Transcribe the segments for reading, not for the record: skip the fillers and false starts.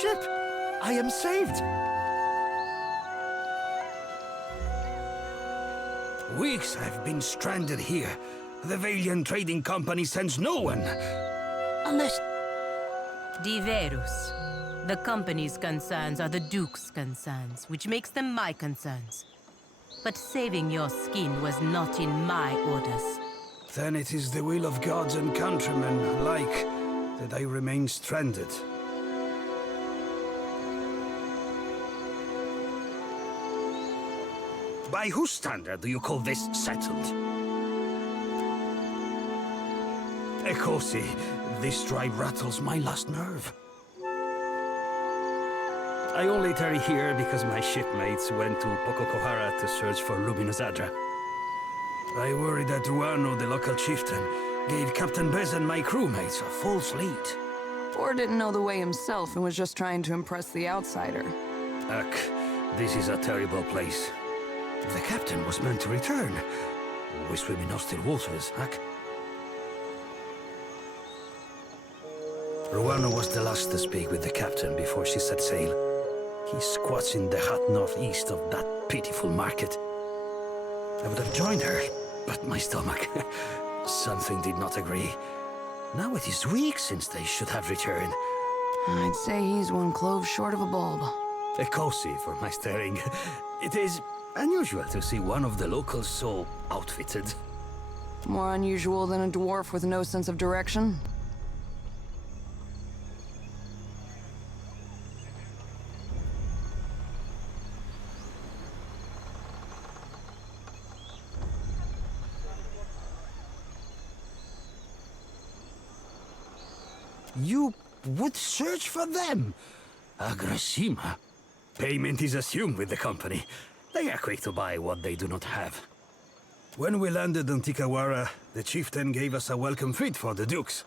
ship! I am saved! Weeks I've been stranded here. The Valiant Trading Company sends no one. Unless... Diverus. The company's concerns are the Duke's concerns, which makes them my concerns. But saving your skin was not in my orders. Then it is the will of gods and countrymen alike that I remain stranded. By whose standard do you call this settled? Ekosi, this tribe rattles my last nerve. I only tarry here because my shipmates went to Tikawara to search for Luminous Adra. I worry that Ruano, the local chieftain, gave Captain Bez and my crewmates a false lead. Or didn't know the way himself and was just trying to impress the outsider. Ugh, this is a terrible place. The captain was meant to return. We swim in hostile waters, Huck. Ruano was the last to speak with the captain before she set sail. He squats in the hot northeast of that pitiful market. I would have joined her, but my stomach... something did not agree. Now it is weeks since they should have returned. I'd say he's one clove short of a bulb. Ekosi for my staring. It is unusual to see one of the locals so outfitted. More unusual than a dwarf with no sense of direction? You would search for them? Agrasima. Payment is assumed with the company. They are quick to buy what they do not have. When we landed on Tikawara, the chieftain gave us a welcome feast for the dukes.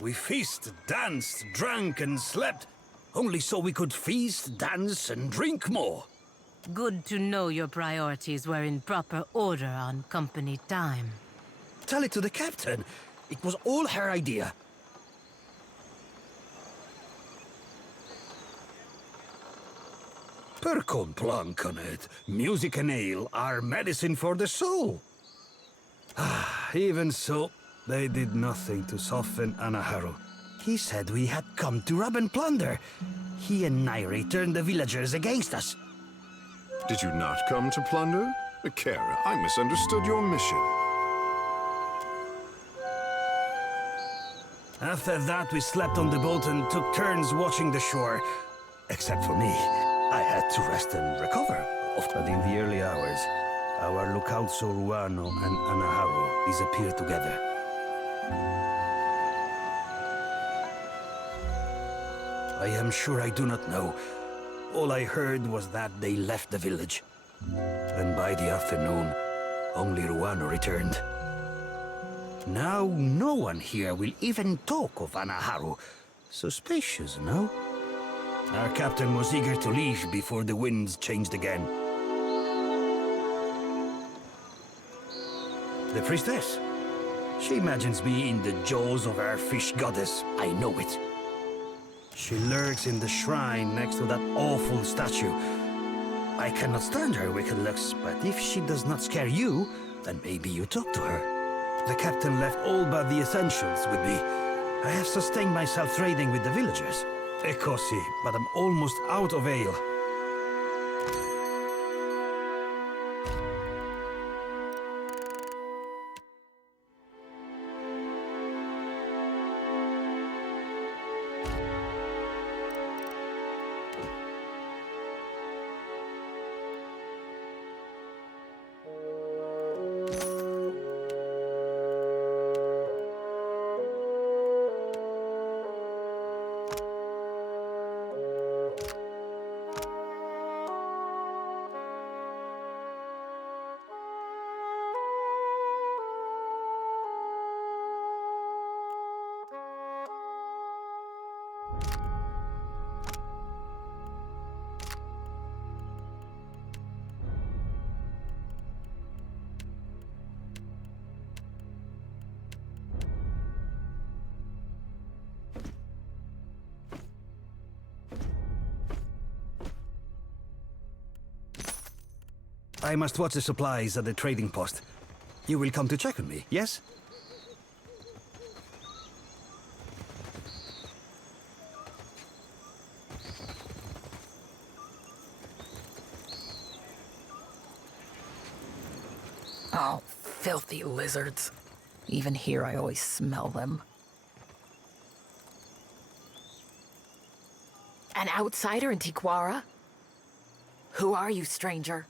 We feasted, danced, drank, and slept, only so we could feast, dance, and drink more. Good to know your priorities were in proper order on company time. Tell it to the captain. It was all her idea. Percon Planconet, music and ale are medicine for the soul. Even so, they did nothing to soften Anaharu. He said we had come to rob and plunder. He and Nairi turned the villagers against us. Did you not come to plunder? Kara, I misunderstood your mission. After that, we slept on the boat and took turns watching the shore. Except for me. I had to rest and recover. But in the early hours, our lookouts Ruano and Anaharu disappeared together. I am sure I do not know. All I heard was that they left the village. And by the afternoon, only Ruano returned. Now no one here will even talk of Anaharu. Suspicious, no? Our captain was eager to leave before the winds changed again. The priestess. She imagines me in the jaws of our fish goddess. I know it. She lurks in the shrine next to that awful statue. I cannot stand her wicked looks, but if she does not scare you, then maybe you talk to her. The captain left all but the essentials with me. I have sustained myself trading with the villagers. Ekosi, but I'm almost out of ale. I must watch the supplies at the trading post. You will come to check on me, yes? Oh, filthy lizards. Even here, I always smell them. An outsider in Tikawara? Who are you, stranger?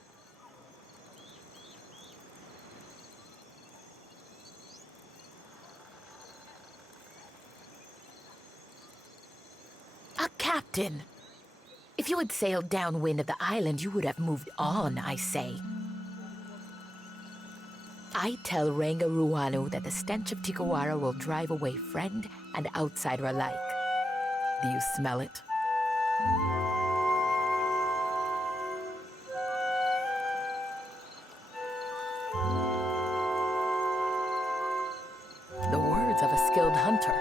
A captain! If you had sailed downwind of the island, you would have moved on, I say. I tell Ranga Ruanu that the stench of Tikawara will drive away friend and outsider alike. Do you smell it? The words of a skilled hunter.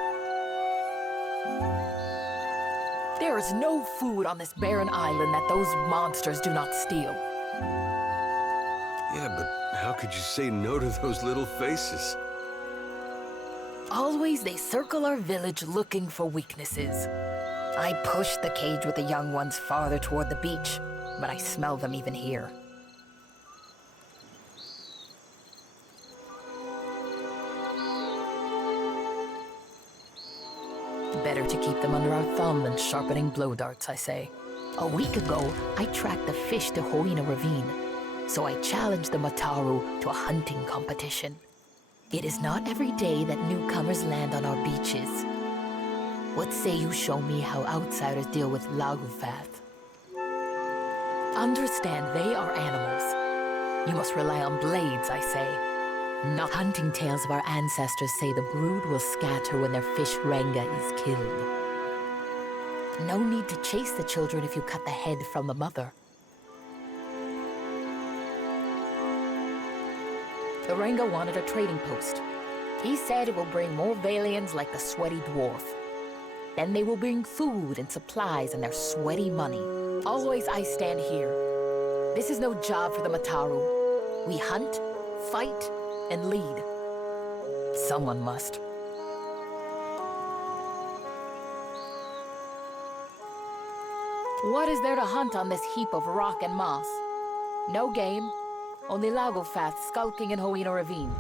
There is no food on this barren island that those monsters do not steal. Yeah, but how could you say no to those little faces? Always they circle our village looking for weaknesses. I push the cage with the young ones farther toward the beach, but I smell them even here. Better to keep them under our thumb than sharpening blow darts, I say. A week ago, I tracked the fish to Huana Ravine, so I challenged the Mataru to a hunting competition. It is not every day that newcomers land on our beaches. What say you show me how outsiders deal with Lagufath? Understand they are animals. You must rely on blades, I say. Not hunting tales of our ancestors say the brood will scatter when their fish Ranga is killed. No need to chase the children if you cut the head from the mother. The Ranga wanted a trading post. He said it will bring more Valians like the sweaty dwarf. Then they will bring food and supplies and their sweaty money. Always I stand here. This is no job for the Mataru. We hunt, fight, and lead. Someone must. What is there to hunt on this heap of rock and moss? No game. Only Lagofath skulking in Huana Ravine.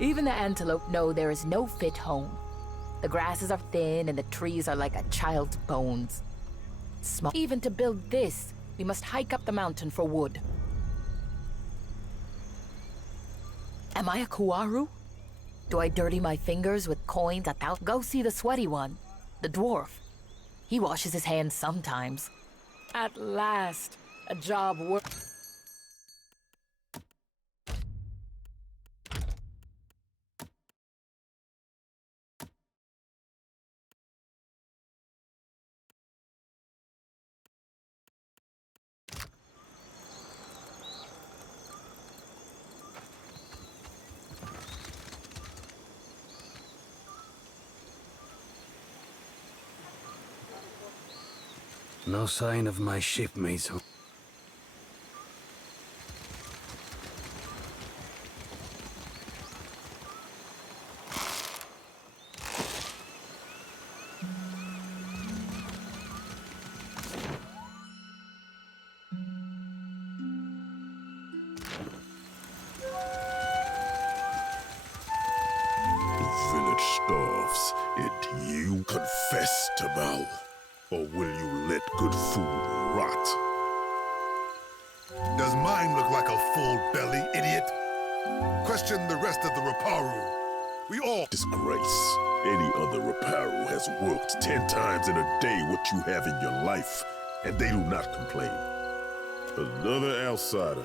Even the antelope know there is no fit home. The grasses are thin and the trees are like a child's bones. Small. Even to build this, we must hike up the mountain for wood. Am I a Kuaru? Do I dirty my fingers with coins at Go see the sweaty one, the dwarf. He washes his hands sometimes. At last, a job work. No sign of my shipmates. Village starves, and you confess to Mao. Or will you let good food rot? Does mine look like a full belly, idiot? Question the rest of the Raparu. We all... Disgrace. Any other Raparu has worked 10 times in a day what you have in your life, and they do not complain. Another outsider.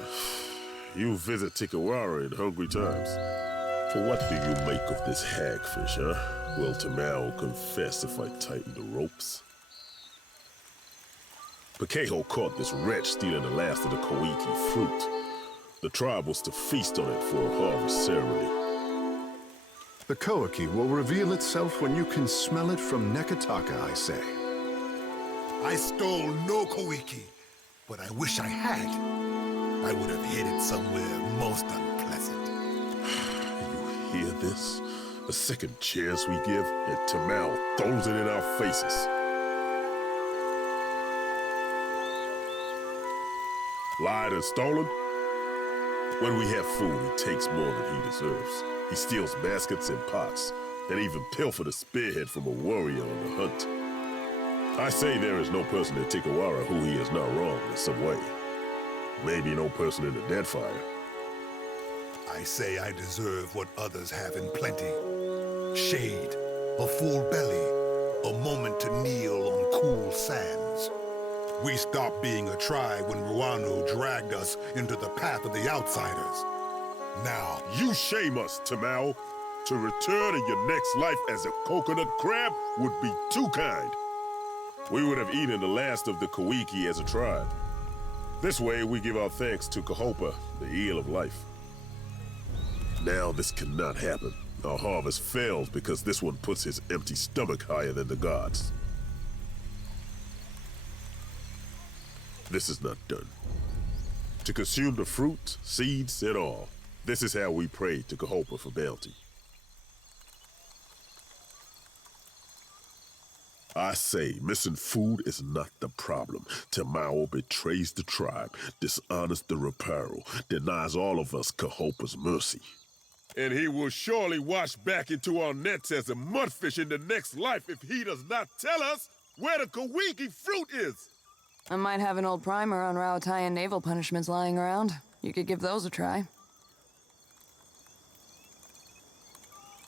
You visit Tikawara in hungry times. For what do you make of this hagfish, huh? Will Tamao confess if I tighten the ropes? Pakeho caught this wretch stealing the last of the Koiki fruit. The tribe was to feast on it for a harvest ceremony. The Koiki will reveal itself when you can smell it from Nekataka, I say. I stole no Koiki, but I wish I had. I would have hid it somewhere most unpleasant. You hear this? A second chance we give, and Tamao throws it in our faces. Lied and stolen? When we have food, he takes more than he deserves. He steals baskets and pots, and even pilfered a spearhead from a warrior on the hunt. I say there is no person in Tikawara who he has not wronged in some way. Maybe no person in the Deadfire. I say I deserve what others have in plenty. Shade, a full belly, a moment to kneel on cool sands. We stopped being a tribe when Ruano dragged us into the path of the outsiders. Now, You shame us, Tamao. To return in your next life as a coconut crab would be too kind. We would have eaten the last of the Kawiki as a tribe. This way, we give our thanks to Kahopa, the eel of life. Now this cannot happen. Our harvest fails because this one puts his empty stomach higher than the gods. This is not done. To consume the fruit, seeds, and all, this is how we pray to Kahopa for bounty. I say, missing food is not the problem. Tamao betrays the tribe, dishonors the Reparo, denies all of us Kahopa's mercy. And he will surely wash back into our nets as a mudfish in the next life if he does not tell us where the Kawiki fruit is. I might have an old primer on Raotayan naval punishments lying around. You could give those a try.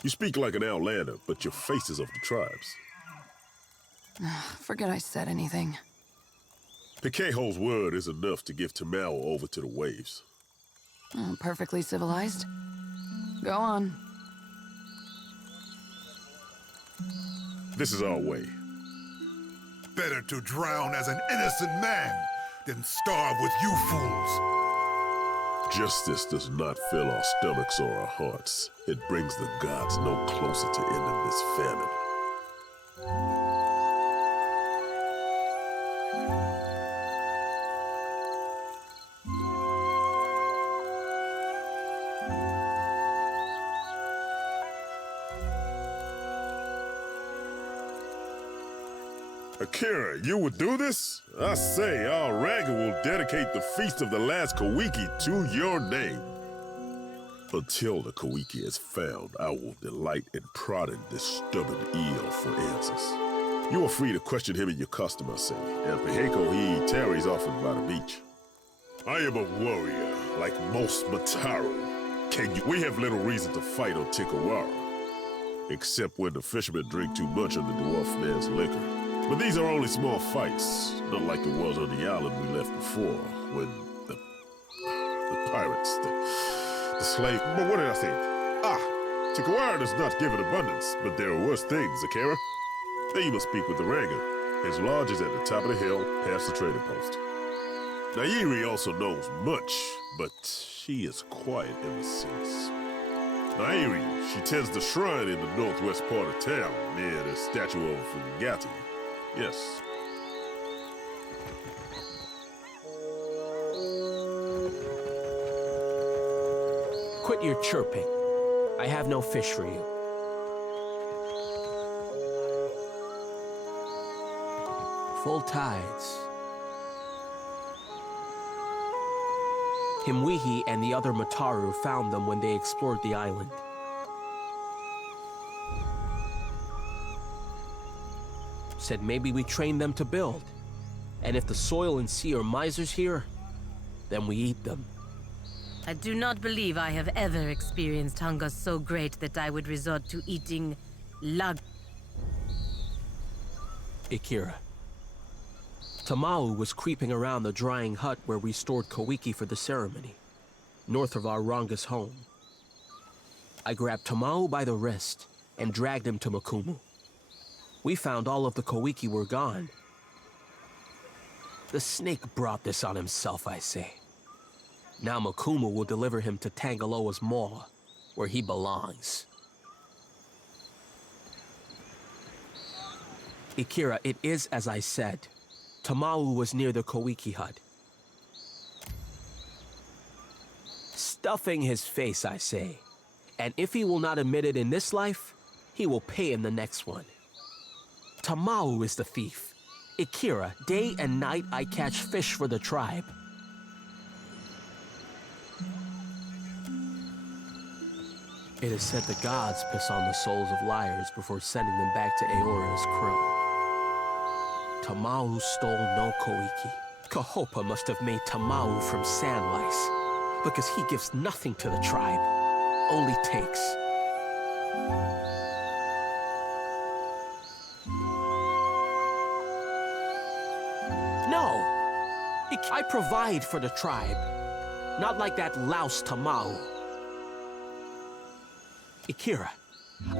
You speak like an outlander, but your face is of the tribes. Forget I said anything. Pikeho's word is enough to give Tamao over to the waves. Oh, perfectly civilized. Go on. This is our way. better to drown as an innocent man than starve with you fools. Justice does not fill our stomachs or our hearts. It brings the gods no closer to ending this famine. Akira, you would do this? I say, our Raga will dedicate the Feast of the Last Kawiki to your name. Until the Kawiki is found, I will delight in prodding this stubborn eel for answers. You are free to question him in your custom, I say, and Peheko, he tarries often by the beach. I am a warrior, like most Mataru. We have little reason to fight on Tikawara, except when the fishermen drink too much of the dwarf man's liquor. But these are only small fights, not like the ones on the island we left before, when the pirates, the slave... But what did I say? Tikawara does not give in abundance, but there are worse things, Akira. Then you must speak with the Raga. His lodge is at the top of the hill, past the trading post. Nairi also knows much, but she is quiet ever since. Nairi, she tends the shrine in the northwest part of town, near the statue of Ngati. Yes. Quit your chirping. I have no fish for you. Full tides. Himwihi and the other Mataru found them when they explored the island. Said maybe we train them to build. And if the soil and sea are misers here, then we eat them. I do not believe I have ever experienced hunger so great that I would resort to eating lug. Akira. Tamau was creeping around the drying hut where we stored Kawiki for the ceremony, north of our Ranga's home. I grabbed Tamau by the wrist and dragged him to Makumu. We found all of the Kawiki were gone. The snake brought this on himself, I say. Now Makumu will deliver him to Tangaloa's maw, where he belongs. Akira, it is as I said. Tamau was near the Kawiki hut. stuffing his face, I say. And if he will not admit it in this life, he will pay in the next one. Tamau is the thief. Ikira, day and night I catch fish for the tribe. It is said the gods piss on the souls of liars before sending them back to Aora as crow. Tamau stole no Koiki. Kahopa must have made Tamau from sand lice, because he gives nothing to the tribe, only takes. No! I provide for the tribe, not like that louse Tamau. Ikira,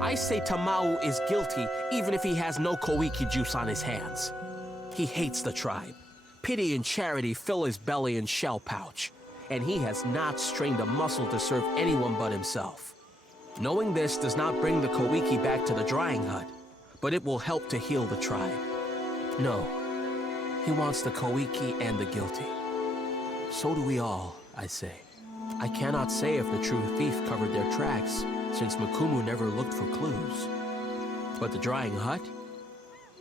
I say Tamau is guilty even if he has no Koiki juice on his hands. He hates the tribe. Pity and charity fill his belly and shell pouch, and he has not strained a muscle to serve anyone but himself. Knowing this does not bring the Koiki back to the drying hut, but it will help to heal the tribe. No, he wants the Koiki and the guilty. So do we all, I say. I cannot say if the true thief covered their tracks, since Makumu never looked for clues. But the drying hut?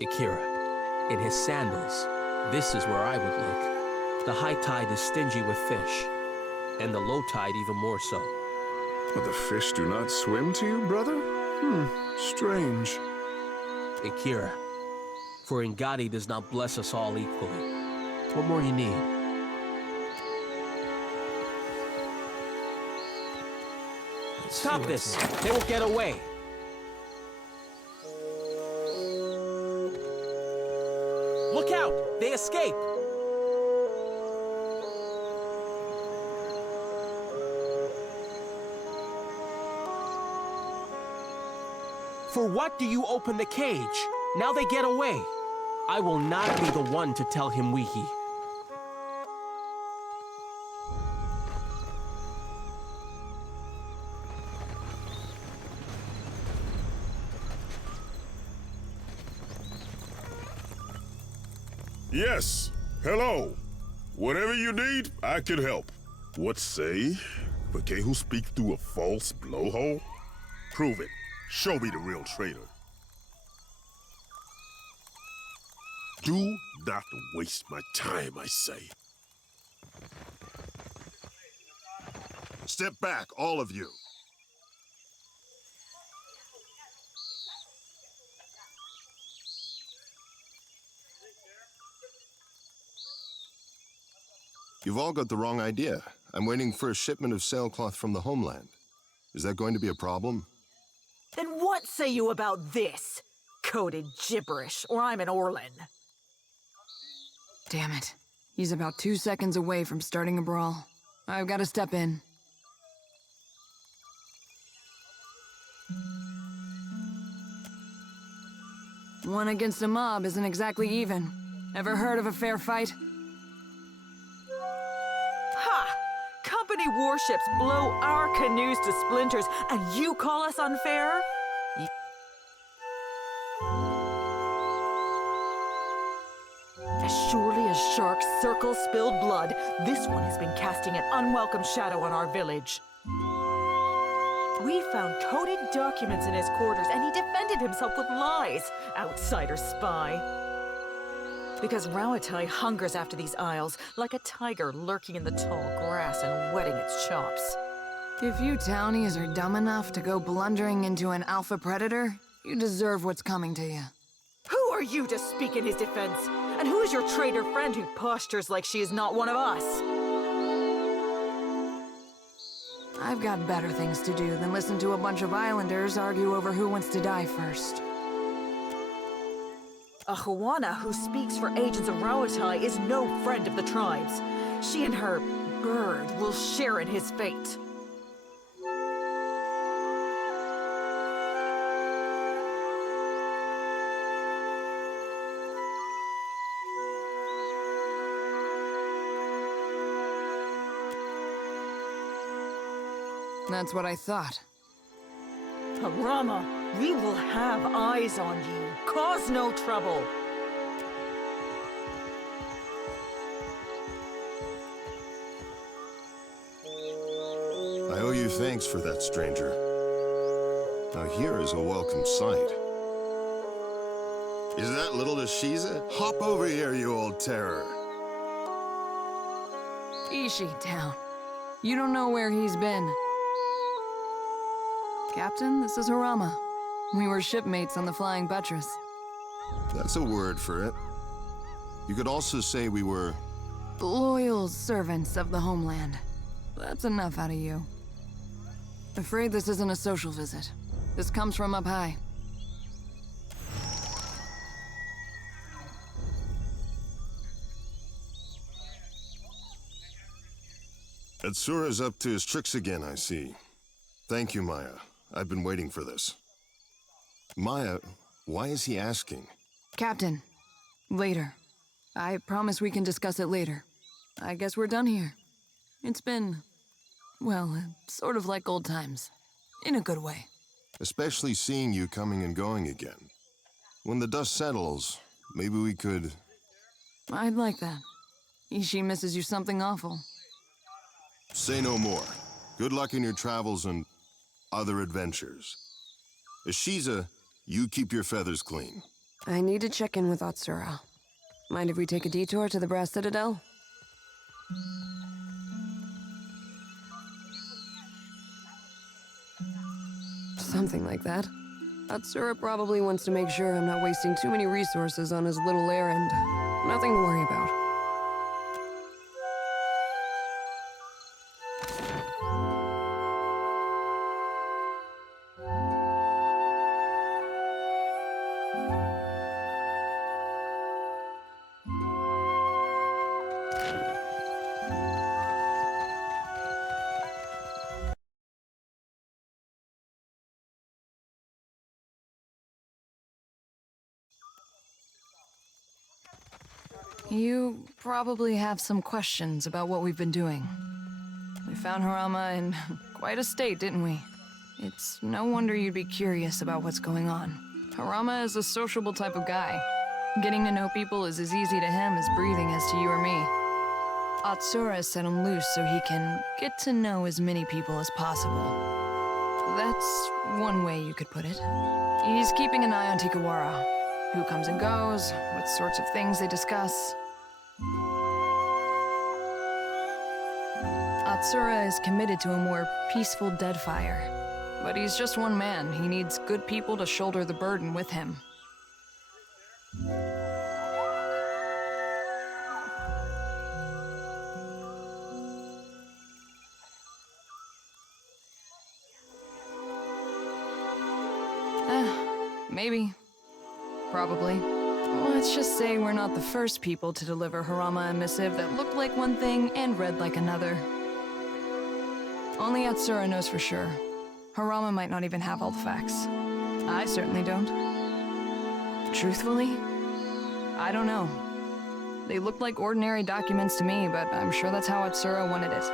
Ikira, in his sandals, this is where I would look. The high tide is stingy with fish, and the low tide even more so. But the fish do not swim to you, brother? Strange. Ikira, for Ngati does not bless us all equally. What more you need? Stop this! They will get away! Look out! They escape! For what do you open the cage? Now they get away. I will not be the one to tell him Wiki. Yes. Hello. Whatever you need, I can help. What say? Vakehu speak through a false blowhole? Prove it. Show me the real traitor. Do not waste my time, I say. Step back, all of you. You've all got the wrong idea. I'm waiting for a shipment of sailcloth from the homeland. Is that going to be a problem? Then what say you about this? Coded gibberish, or I'm an Orlin. Damn it. He's about 2 seconds away from starting a brawl. I've got to step in. One against a mob isn't exactly even. Ever heard of a fair fight? Ha! Company warships blow our canoes to splinters, and you call us unfair? As surely as sharks circle spilled blood, this one has been casting an unwelcome shadow on our village. We found coded documents in his quarters, and he defended himself with lies, outsider spy. Because Rauatai hungers after these isles, like a tiger lurking in the tall grass and whetting its chops. If you townies are dumb enough to go blundering into an alpha predator, you deserve what's coming to you. Who are you to speak in his defense? And who is your traitor friend who postures like she is not one of us? I've got better things to do than listen to a bunch of islanders argue over who wants to die first. A huana who speaks for agents of Rauatai is no friend of the tribes. She and her bird will share in his fate. That's what I thought. Harama, we will have eyes on you. Cause no trouble. I owe you thanks for that, stranger. Now here is a welcome sight. Is that little Shiza? Hop over here, you old terror. Ishi town. You don't know where he's been. Captain, this is Harama. We were shipmates on the Flying Buttress. That's a word for it. You could also say we were... loyal servants of the homeland. That's enough out of you. Afraid this isn't a social visit. This comes from up high. Atsura's up to his tricks again, I see. Thank you, Maya. I've been waiting for this. Maya, why is he asking? Captain, later. I promise we can discuss it later. I guess we're done here. It's been, well, sort of like old times. In a good way. Especially seeing you coming and going again. When the dust settles, maybe we could... I'd like that. Ishi misses you something awful. Say no more. Good luck in your travels and other adventures. Ishiza, you keep your feathers clean. I need to check in with Atsura. Mind if we take a detour to the Brass Citadel? Something like that. Atsura probably wants to make sure I'm not wasting too many resources on his little errand. Nothing to worry about. You probably have some questions about what we've been doing. We found Harama in quite a state, didn't we? It's no wonder you'd be curious about what's going on. Harama is a sociable type of guy. Getting to know people is as easy to him as breathing is to you or me. Atsura set him loose so he can get to know as many people as possible. That's one way you could put it. He's keeping an eye on Tikawara. Who comes and goes, what sorts of things they discuss. Atsura is committed to a more peaceful Deadfire. But he's just one man. He needs good people to shoulder the burden with him. Maybe. Probably. Let's just say we're not the first people to deliver Harama a missive that looked like one thing and read like another. Only Atsura knows for sure. Harama might not even have all the facts. I certainly don't. Truthfully, I don't know. They looked like ordinary documents to me, but I'm sure that's how Atsura wanted it.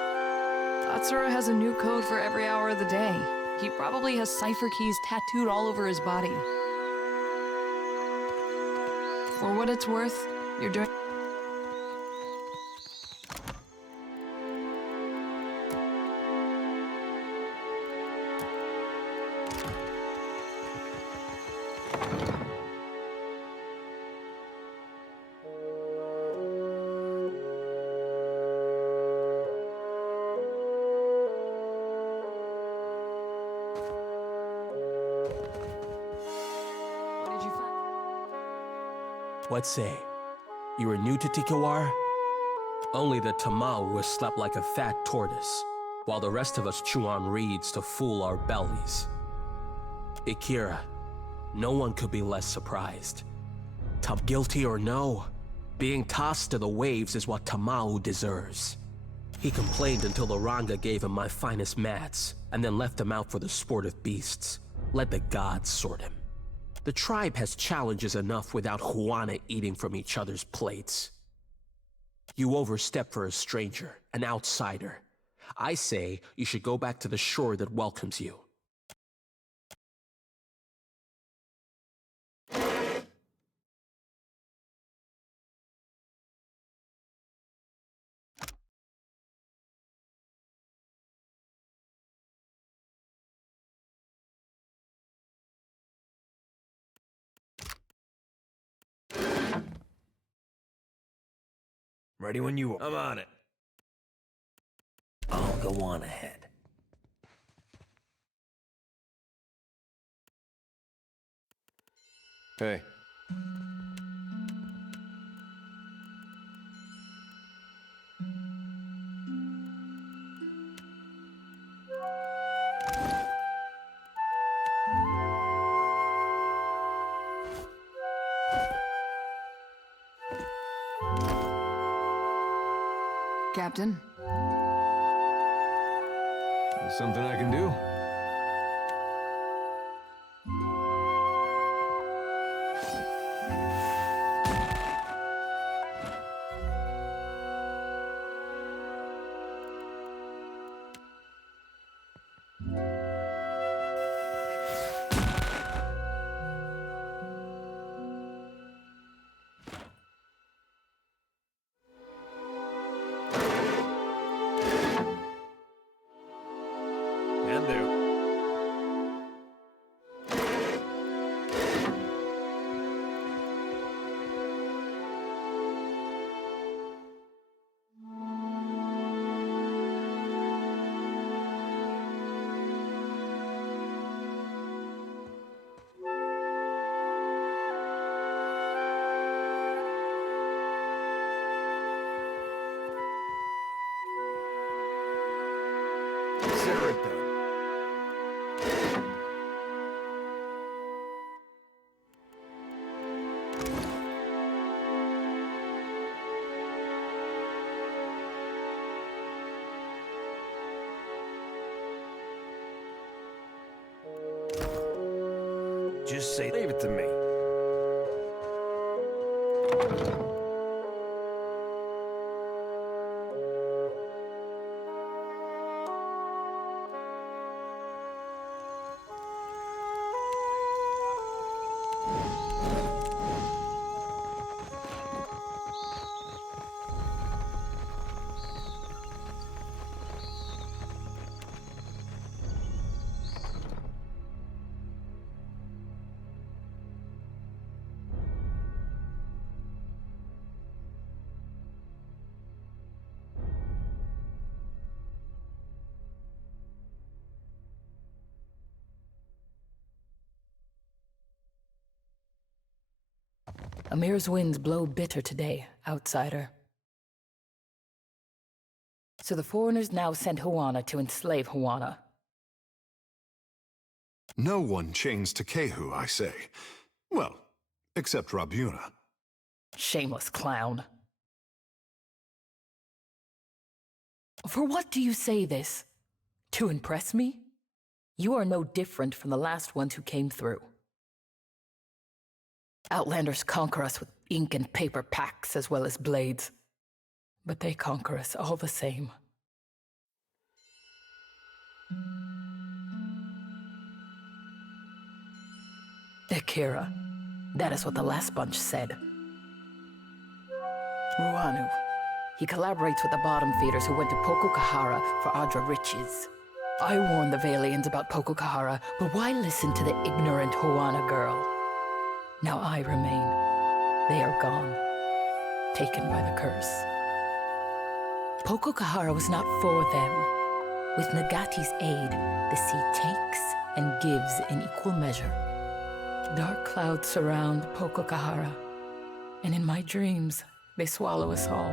Atsura has a new code for every hour of the day. He probably has cipher keys tattooed all over his body. For what it's worth, you're doing... What say? You are new to Tikawara? Only the Tamau was slept like a fat tortoise, while the rest of us chew on reeds to fool our bellies. Ikira, no one could be less surprised. Guilty or no, being tossed to the waves is what Tamau deserves. He complained until the Ranga gave him my finest mats, and then left him out for the sport of beasts. Let the gods sort him. The tribe has challenges enough without huana eating from each other's plates. You overstep for a stranger, an outsider. I say you should go back to the shore that welcomes you. Ready when you are. I'm on it. I'll go on ahead. Hey. Captain? Something I can do? Can do. Consider it done. Just say, leave it to me. Amir's winds blow bitter today, outsider. So the foreigners now send Huana to enslave Huana. No one chains to Kehu, I say. Well, except Rabuna. Shameless clown. For what do you say this? To impress me? You are no different from the last ones who came through. Outlanders conquer us with ink and paper packs as well as blades. But they conquer us all the same. Akira. That is what the last bunch said. Ruanu. He collaborates with the bottom feeders who went to Pokokahara for Adra riches. I warned the Valians about Pokokahara, but why listen to the ignorant Huana girl? Now I remain. They are gone. Taken by the curse. Pokokahara was not for them. With Nagati's aid, the sea takes and gives in equal measure. Dark clouds surround Pokokahara, and in my dreams, they swallow us all.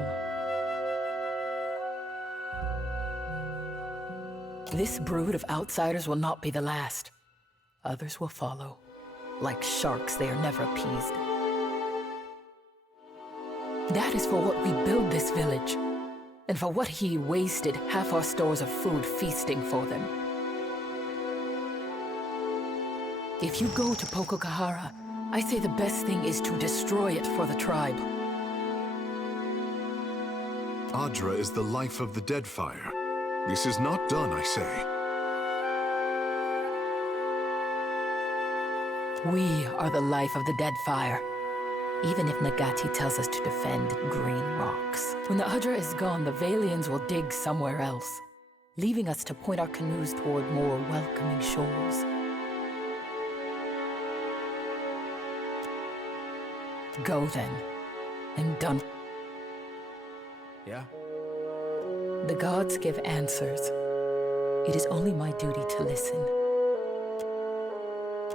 This brood of outsiders will not be the last. Others will follow. Like sharks, they are never appeased. That is for what we build this village, and for what he wasted half our stores of food feasting for them. If you go to Pokokahara, I say the best thing is to destroy it for the tribe. Adra is the life of the Deadfire. This is not done, I say. We are the life of the Deadfire. Even if Nagati tells us to defend Green Rocks. When the Adra is gone, the Valians will dig somewhere else, leaving us to point our canoes toward more welcoming shores. Go then, and done. Yeah? The gods give answers. It is only my duty to listen.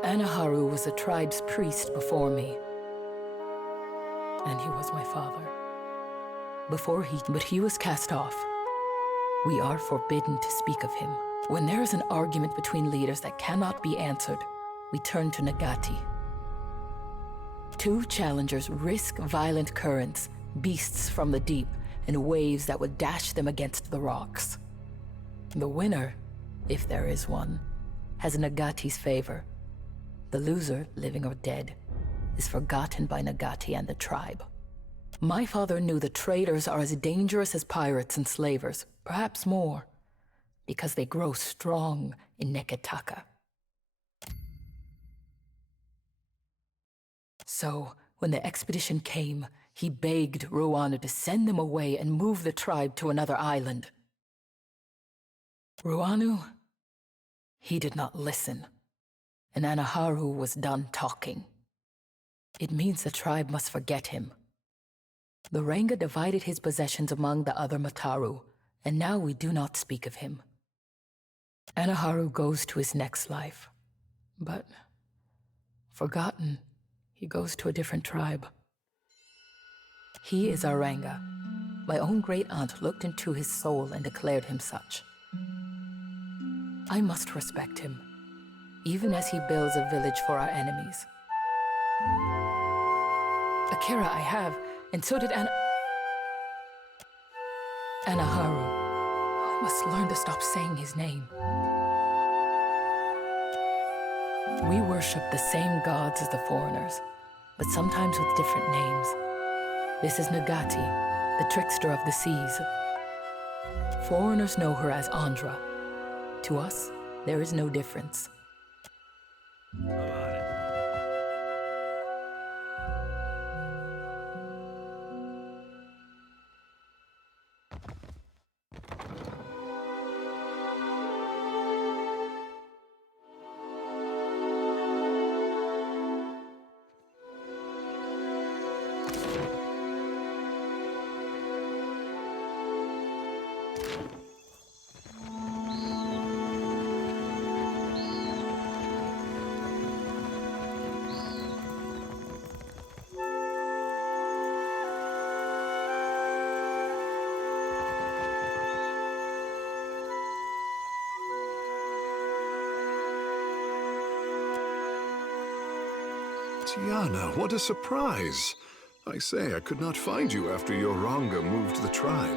Anaharu was the tribe's priest before me. And he was my father. But he was cast off. We are forbidden to speak of him. When there is an argument between leaders that cannot be answered, we turn to Nagati. Two challengers risk violent currents, beasts from the deep, and waves that would dash them against the rocks. The winner, if there is one, has Nagati's favor. The loser, living or dead, is forgotten by Nagati and the tribe. My father knew the traders are as dangerous as pirates and slavers, perhaps more, because they grow strong in Neketaka. So, when the expedition came, he begged Ruanu to send them away and move the tribe to another island. Ruanu, he did not listen, and Anaharu was done talking. It means the tribe must forget him. The Ranga divided his possessions among the other Mataru, and now we do not speak of him. Anaharu goes to his next life, but forgotten, he goes to a different tribe. He is our Ranga. My own great-aunt looked into his soul and declared him such. I must respect him, even as he builds a village for our enemies. Akira I have, and so did Anaharu. I must learn to stop saying his name. We worship the same gods as the foreigners, but sometimes with different names. This is Nagati, the trickster of the seas. Foreigners know her as Andra. To us, there is no difference. Tiana, what a surprise! I say, I could not find you after your Ranga moved the tribe.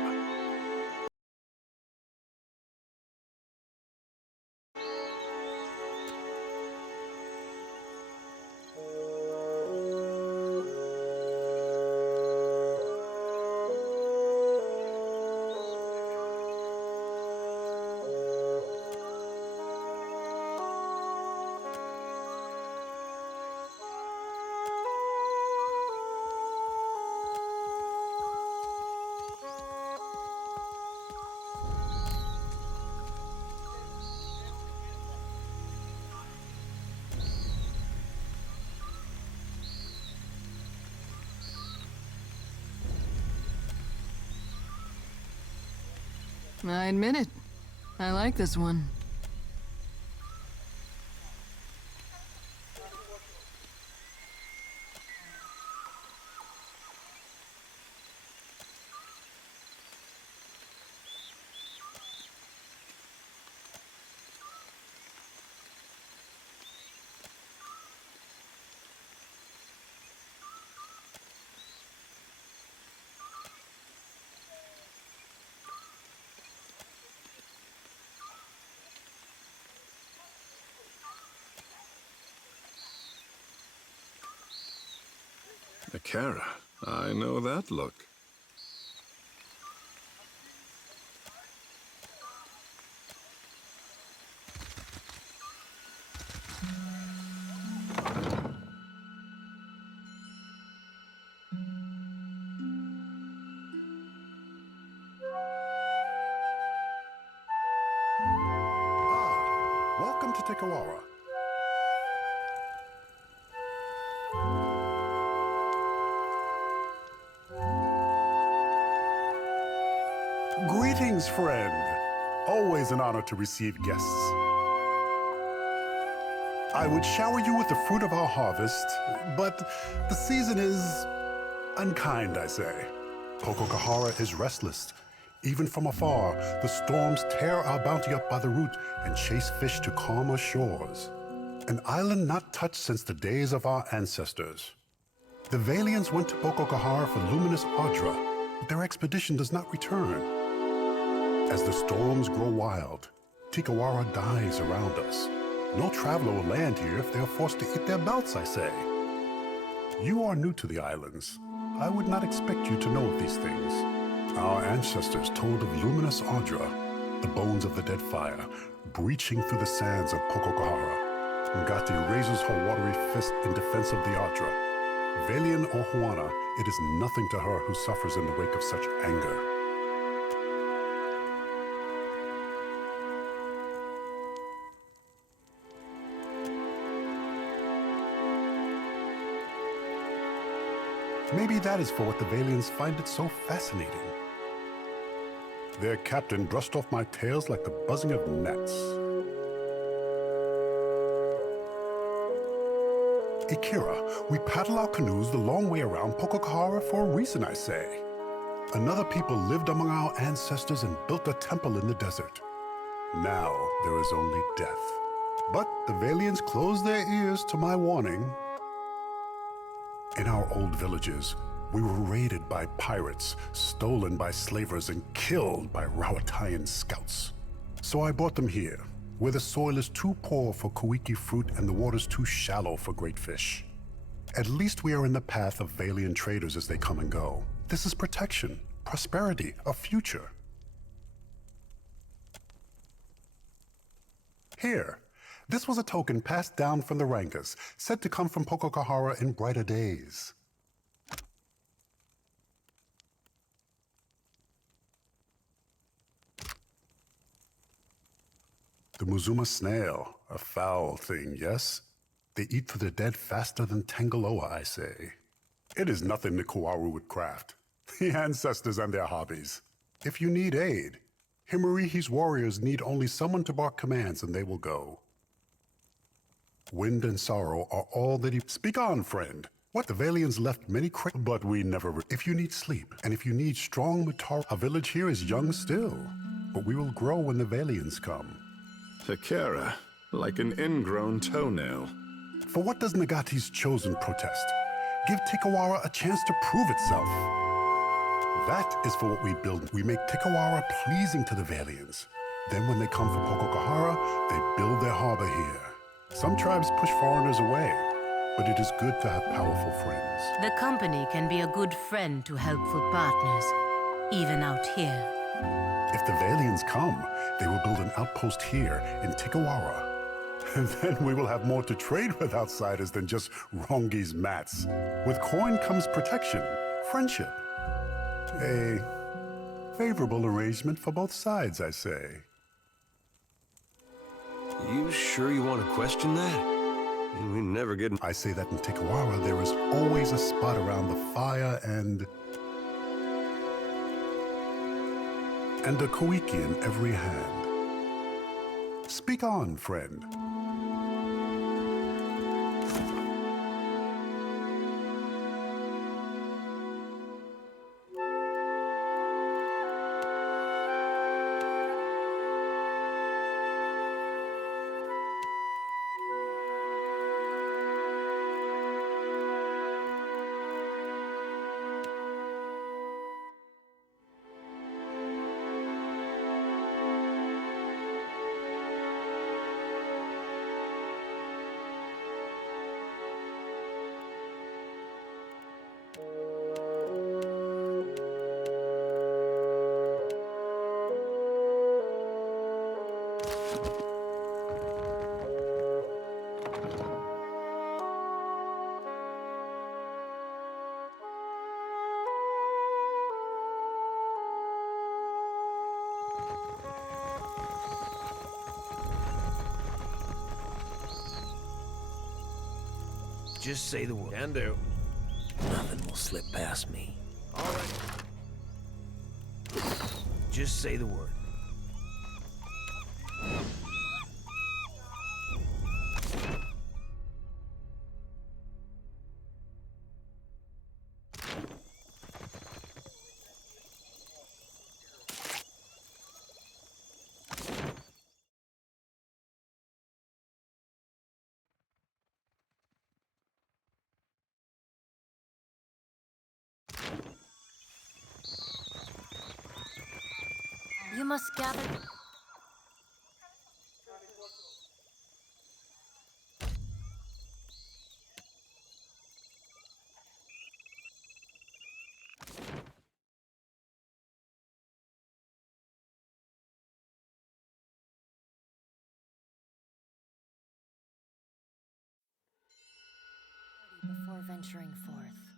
I admit it. I like this one. Akira, I know that look. Welcome to Tikawara. Greetings, friend. Always an honor to receive guests. I would shower you with the fruit of our harvest, but the season is unkind, I say. Pococahara is restless. Even from afar, the storms tear our bounty up by the root and chase fish to calmer shores. An island not touched since the days of our ancestors. The Valians went to Pococahara for luminous Audra, but their expedition does not return. As the storms grow wild, Tikawara dies around us. No traveler will land here if they are forced to hit their belts, I say. You are new to the islands. I would not expect you to know of these things. Our ancestors told of luminous Audra, the bones of the Deadfire, breaching through the sands of Pococahara. Ngati raises her watery fist in defense of the Audra. Valian or huana, it is nothing to her who suffers in the wake of such anger. Maybe that is for what the Valians find it so fascinating. Their captain brushed off my tails like the buzzing of gnats. Ikira, we paddle our canoes the long way around Pococahara for a reason, I say. Another people lived among our ancestors and built a temple in the desert. Now there is only death. But the Valians closed their ears to my warning. In our old villages, we were raided by pirates, stolen by slavers, and killed by Rawatayan scouts. So I brought them here, where the soil is too poor for Kuiki fruit and the waters too shallow for great fish. At least we are in the path of Valian traders as they come and go. This is protection, prosperity, a future. Here, this was a token passed down from the Rankas, said to come from Pococahara in brighter days. The Muzuma snail, a foul thing, yes? They eat through the dead faster than Tangaloa, I say. It is nothing the Kawaru would craft. The ancestors and their hobbies. If you need aid, Himarihi's warriors need only someone to bark commands and they will go. Wind and sorrow are all that he... Speak on, friend. What, the Valians left many but we never... If you need sleep, and if you need strong Matar... Our village here is young still, but we will grow when the Valians come. Takara, like an ingrown toenail. For what does Nagati's chosen protest? Give Tikawara a chance to prove itself. That is for what we build. We make Tikawara pleasing to the Valians. Then when they come for Pococahara, they build their harbor here. Some tribes push foreigners away, but it is good to have powerful friends. The company can be a good friend to helpful partners, even out here. If the Valians come, they will build an outpost here in Tikawara. And then we will have more to trade with outsiders than just Rongi's mats. With coin comes protection, friendship. A favorable arrangement for both sides, I say. You sure you want to question that? We never get... I say that in Tikawara there is always a spot around the fire and a Koiki in every hand. Speak on, friend. Just say the word. Can do. Nothing will slip past me. All right. Just say the word. You must gather. Before venturing forth.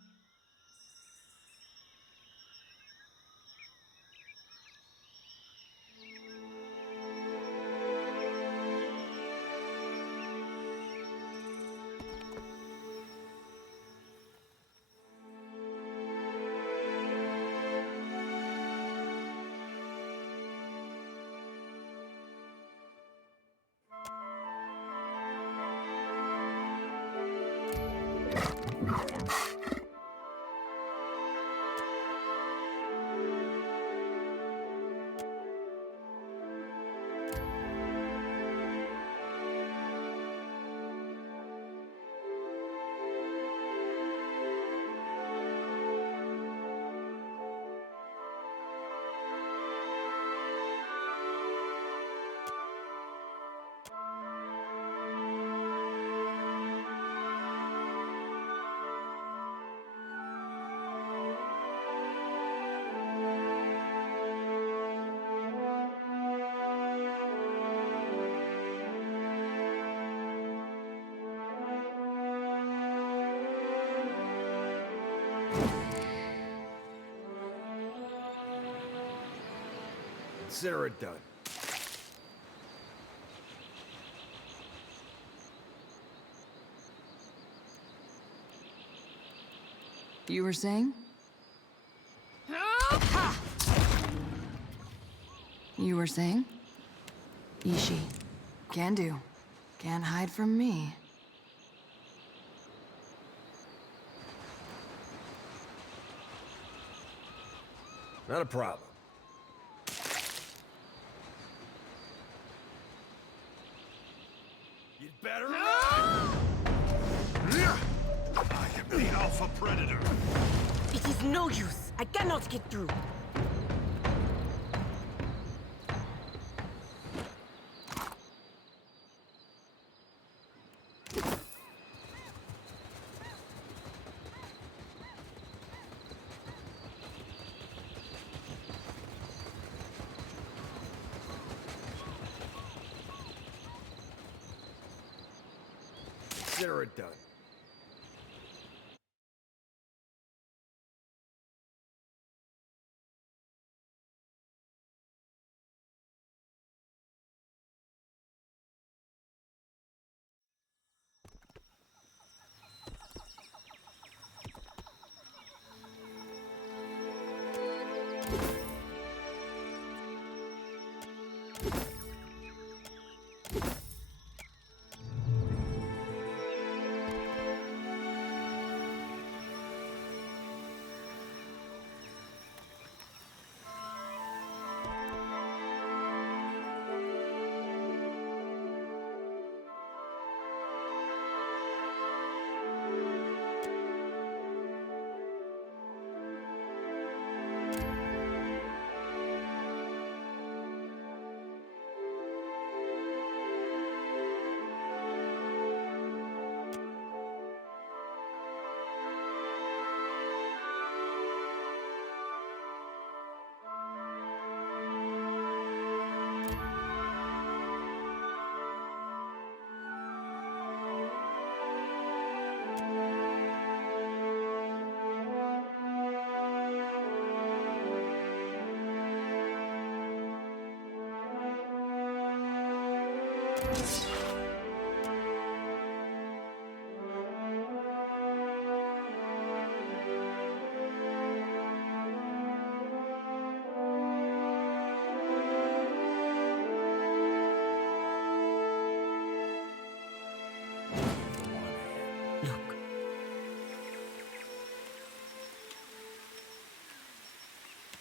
Consider it done. You were saying? You were saying? Ishi. Can do. Can't hide from me. Not a problem. You'd better run! I am the Alpha Predator. It is no use. I cannot get through. Consider it done.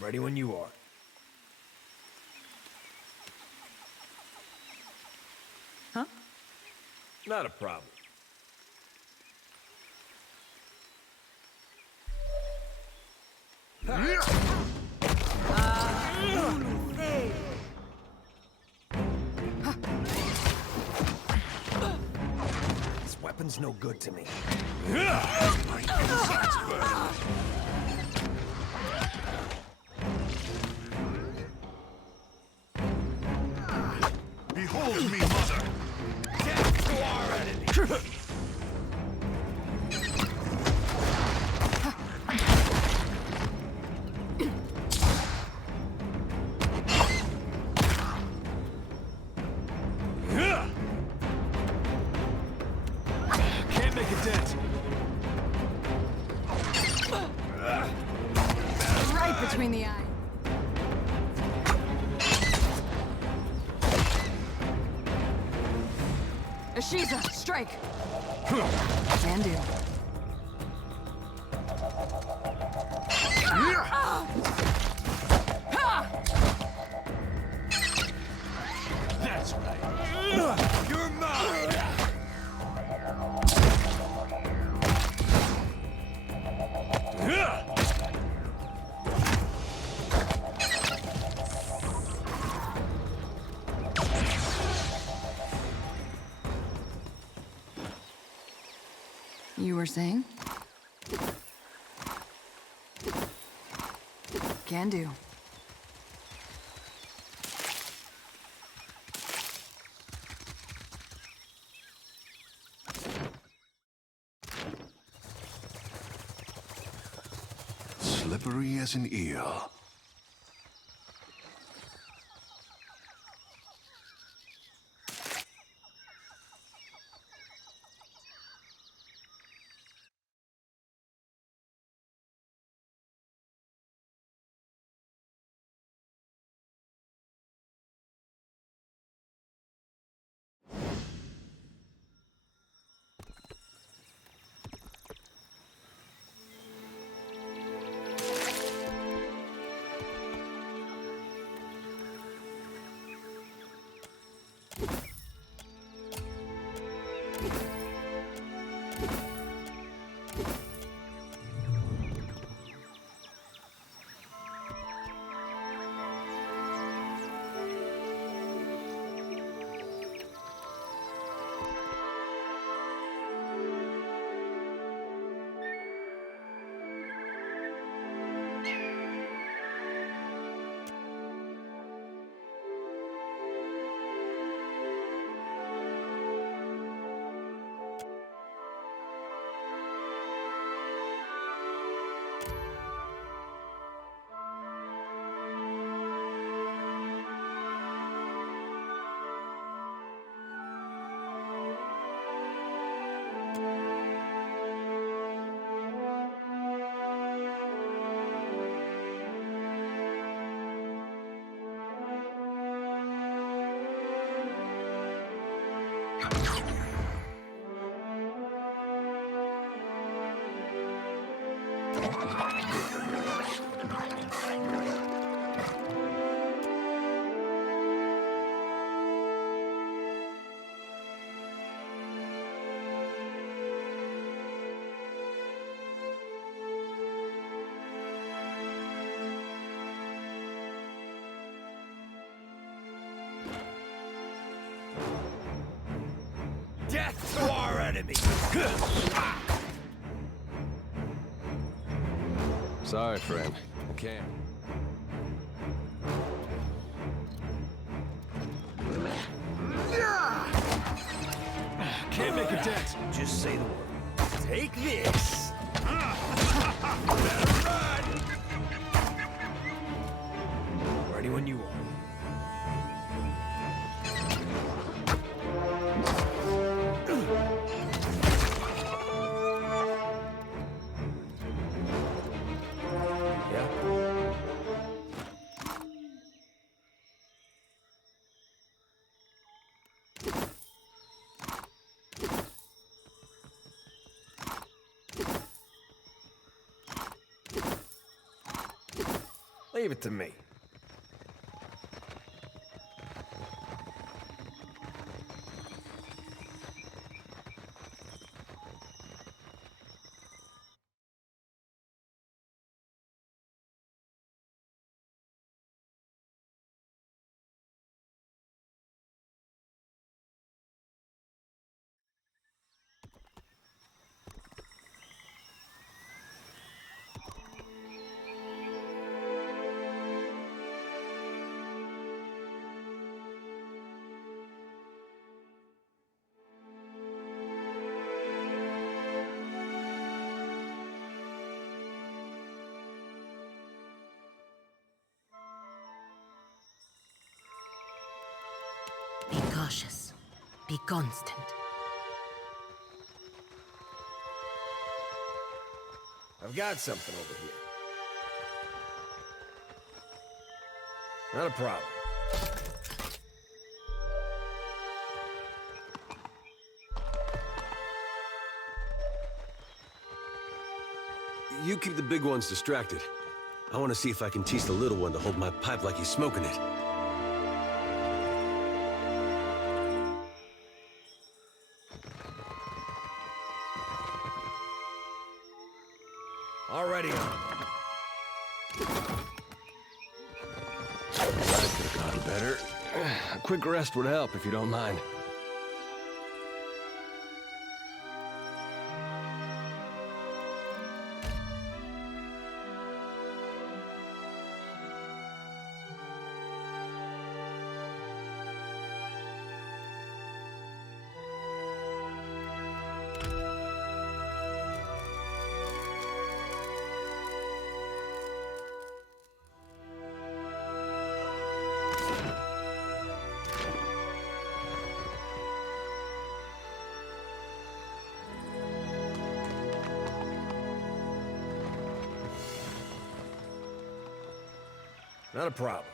Ready when you are. Huh? Not a problem. This weapon's no good to me. Behold me, mother! Death to our enemy! Can't make a dent. Right between the eyes. Ashiza, strike! Can do. That's right. You're mine. You were saying? Can do. Slippery as an eel. Death to our enemy! Sorry, friend. I can't. Can't make a dent. Just say the word. Take this! Better run! Ready when you are. Leave it to me. Be cautious. Be constant. I've got something over here. Not a problem. You keep the big ones distracted. I want to see if I can teach the little one to hold my pipe like he's smoking it. Already on. I could have gone better. A quick rest would help if you don't mind. Not a problem.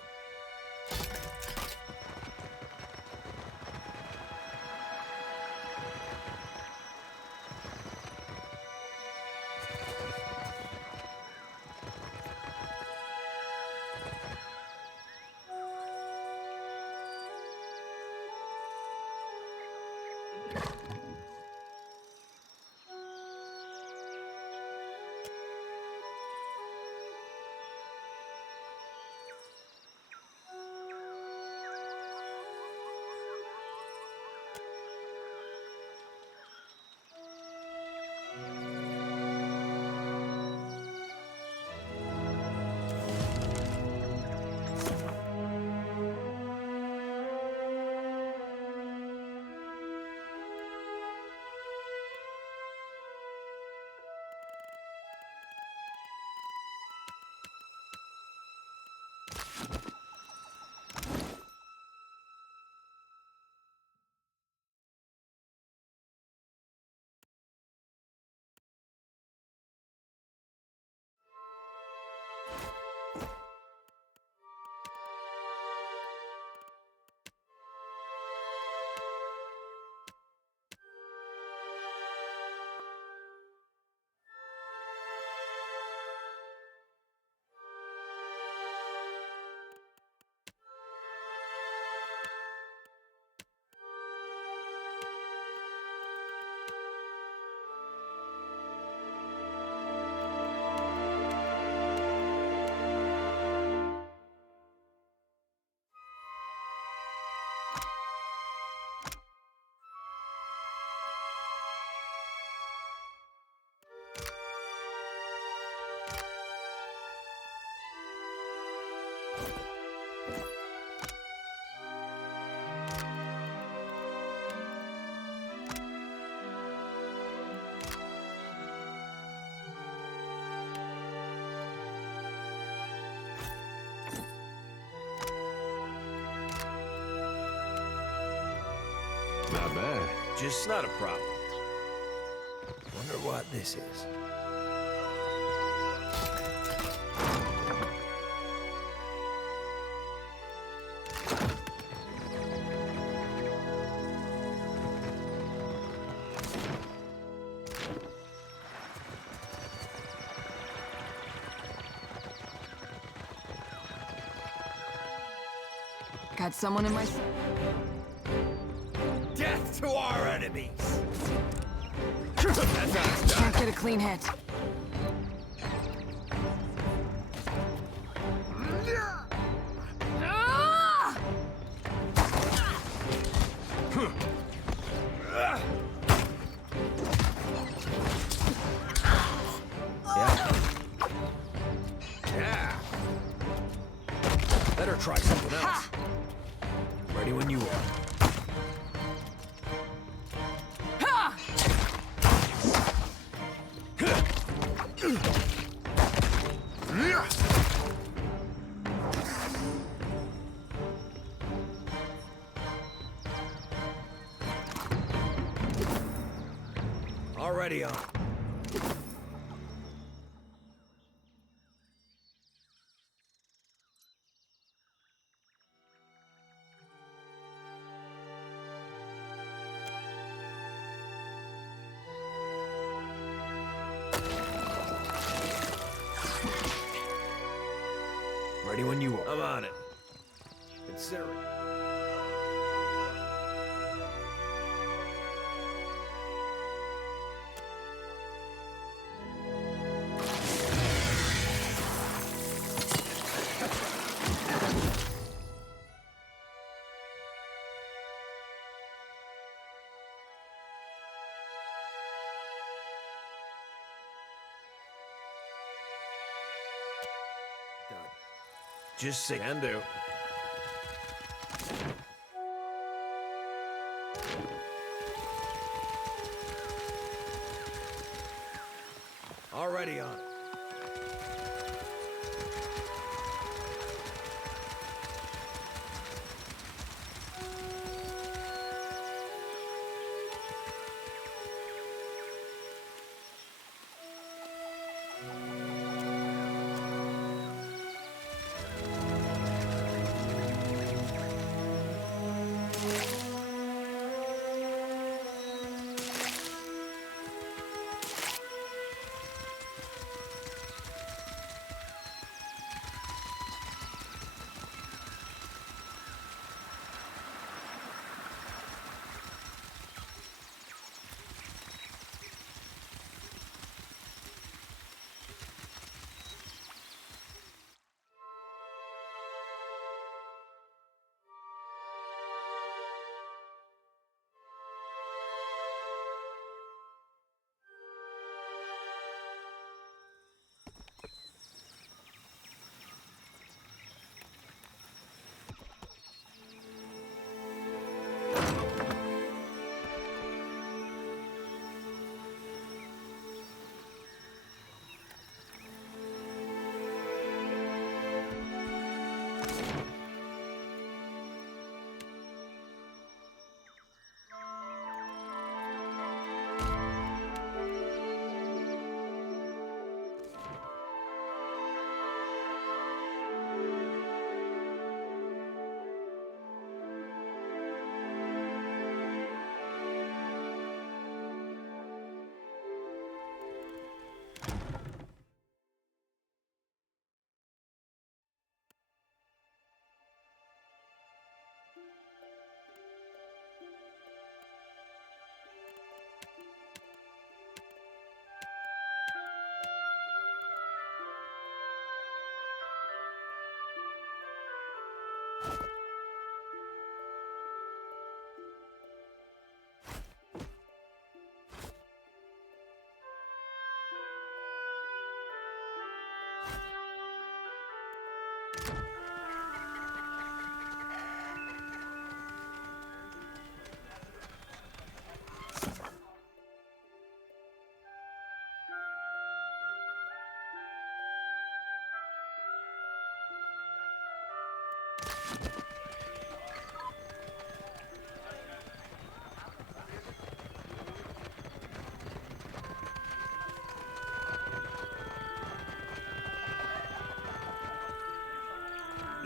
Not bad. Just not a problem. Wonder what this is. Got someone in my... Death to our enemies! Can't get a clean hit. Yeah. Better try something else. Ready when you are. Already on. Ready when you are. I'm on it. Consider it. Done. Just say can do. Already on it.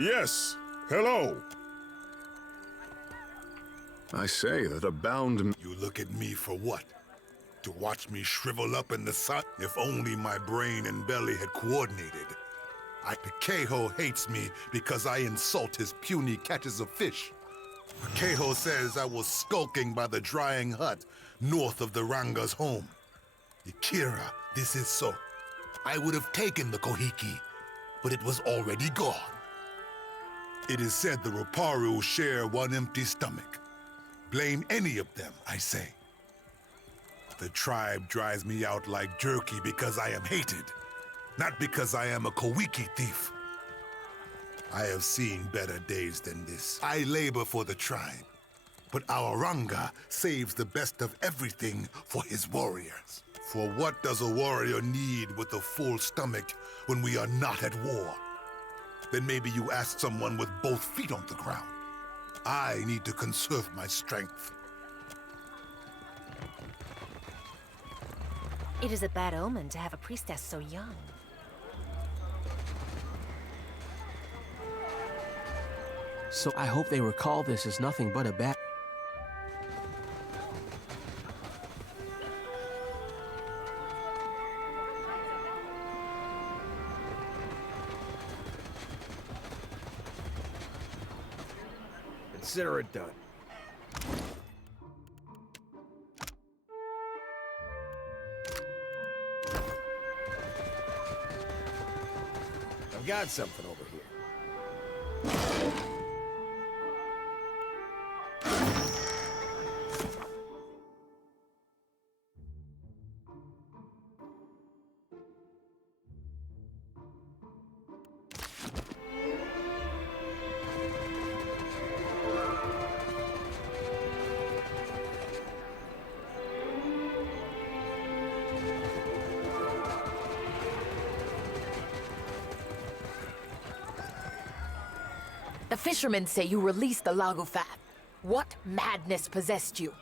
Yes. Hello. I say that a bound... You look at me for what? To watch me shrivel up in the sun? If only my brain and belly had coordinated. Keho hates me because I insult his puny catches of fish. Keho says I was skulking by the drying hut north of the Ranga's home. Ikira, this is so. I would have taken the Kohiki, but it was already gone. It is said the Roparu share one empty stomach. Blame any of them, I say. The tribe drives me out like jerky because I am hated, not because I am a Kowiki thief. I have seen better days than this. I labor for the tribe, but our Ranga saves the best of everything for his warriors. For what does a warrior need with a full stomach when we are not at war? Then maybe you ask someone with both feet on the ground. I need to conserve my strength. It is a bad omen to have a priestess so young. So I hope they recall this as nothing but a bad... Consider it done. I've got something over here. The fishermen say you released the Lagufat. What madness possessed you?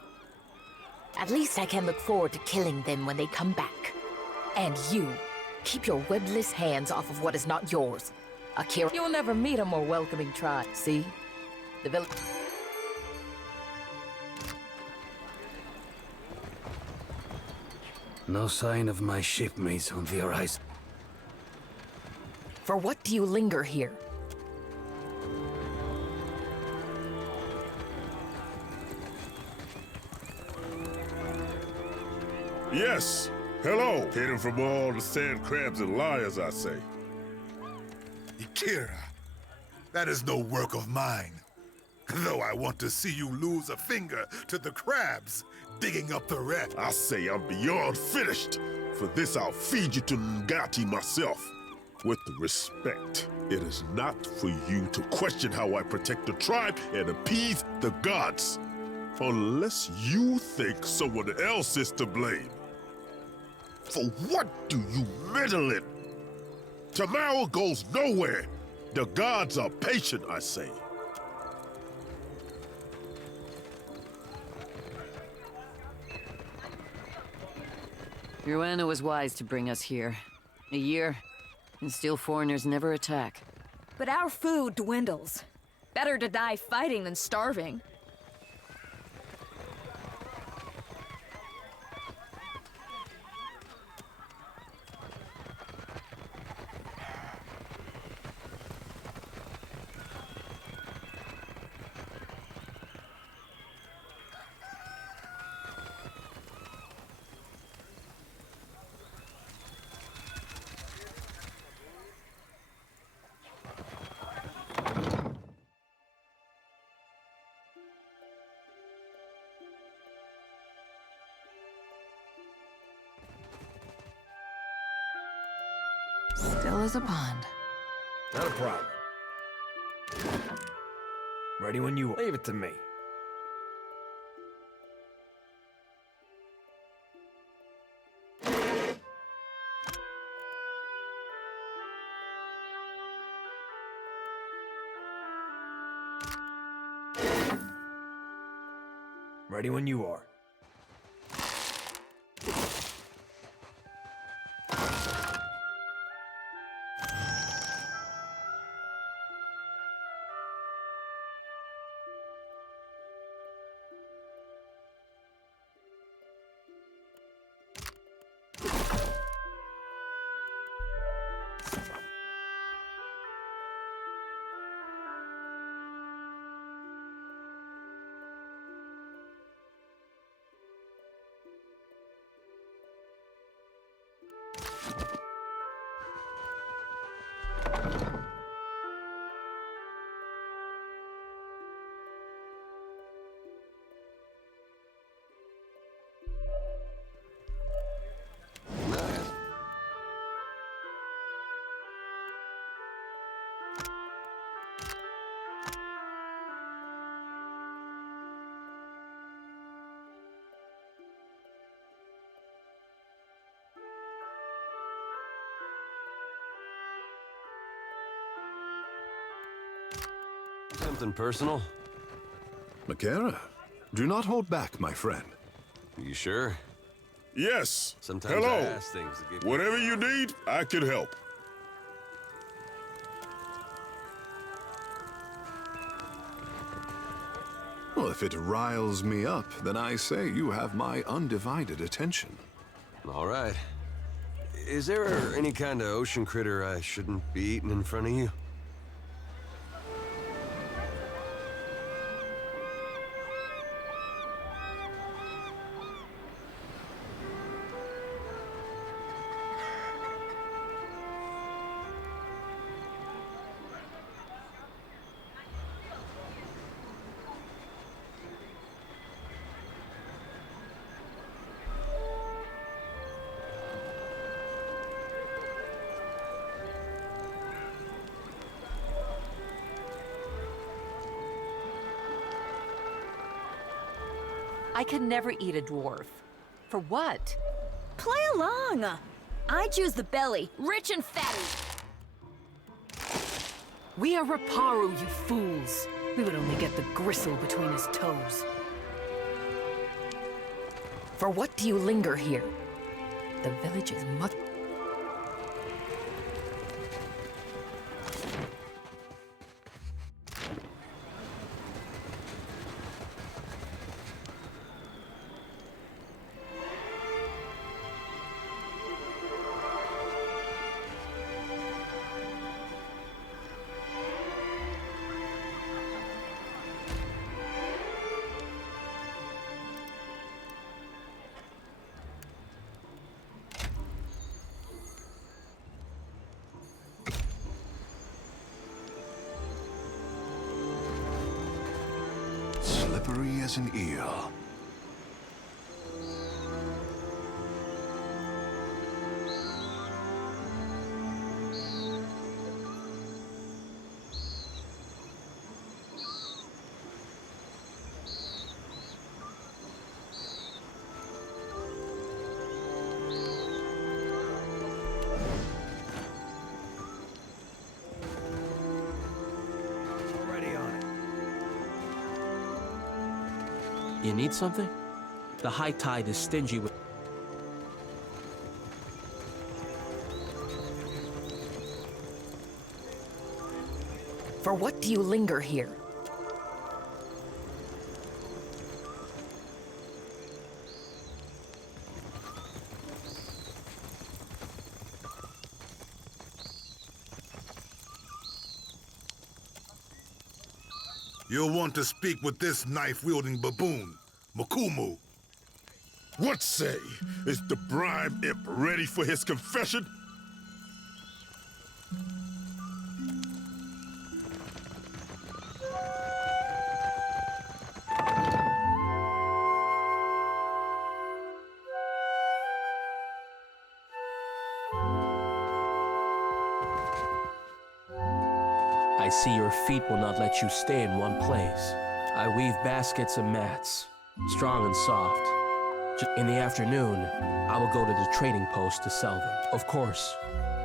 At least I can look forward to killing them when they come back. And you, keep your webless hands off of what is not yours. Akira, you'll never meet a more welcoming tribe. See? The village... No sign of my shipmates on the horizon. For what do you linger here? Yes! Hello! Hidden from all the sand crabs and liars, I say. Ikira, that is no work of mine. Though I want to see you lose a finger to the crabs digging up the wreck. I say I'm beyond finished. For this I'll feed you to Ngati myself. With respect, it is not for you to question how I protect the tribe and appease the gods. Unless you think someone else is to blame. For what do you meddle in? Tomorrow goes nowhere. The gods are patient, I say. Your huana was wise to bring us here. A year, and still foreigners never attack. But our food dwindles. Better to die fighting than starving. Still as a pond. Not a problem. Ready when you... Leave it to me. Ready when you are. Something personal? Makera, do not hold back, my friend. You sure? Yes. Sometimes Hello. I ask things that give Whatever you need, I can help. Well, if it riles me up, then I say you have my undivided attention. All right. Is there any kind of ocean critter I shouldn't be eating in front of you? I could never eat a dwarf. For what? Play along! I choose the belly, rich and fatty. We are Raparu, you fools. We would only get the gristle between his toes. For what do you linger here? The village is much... Slippery as an eel. You need something? The high tide is stingy with... For what do you linger here? You'll want to speak with this knife-wielding baboon, Makumu. What say? Is the bribe imp ready for his confession? I see your feet will not let you stay in one place. I weave baskets and mats, strong and soft. In the afternoon, I will go to the trading post to sell them. Of course,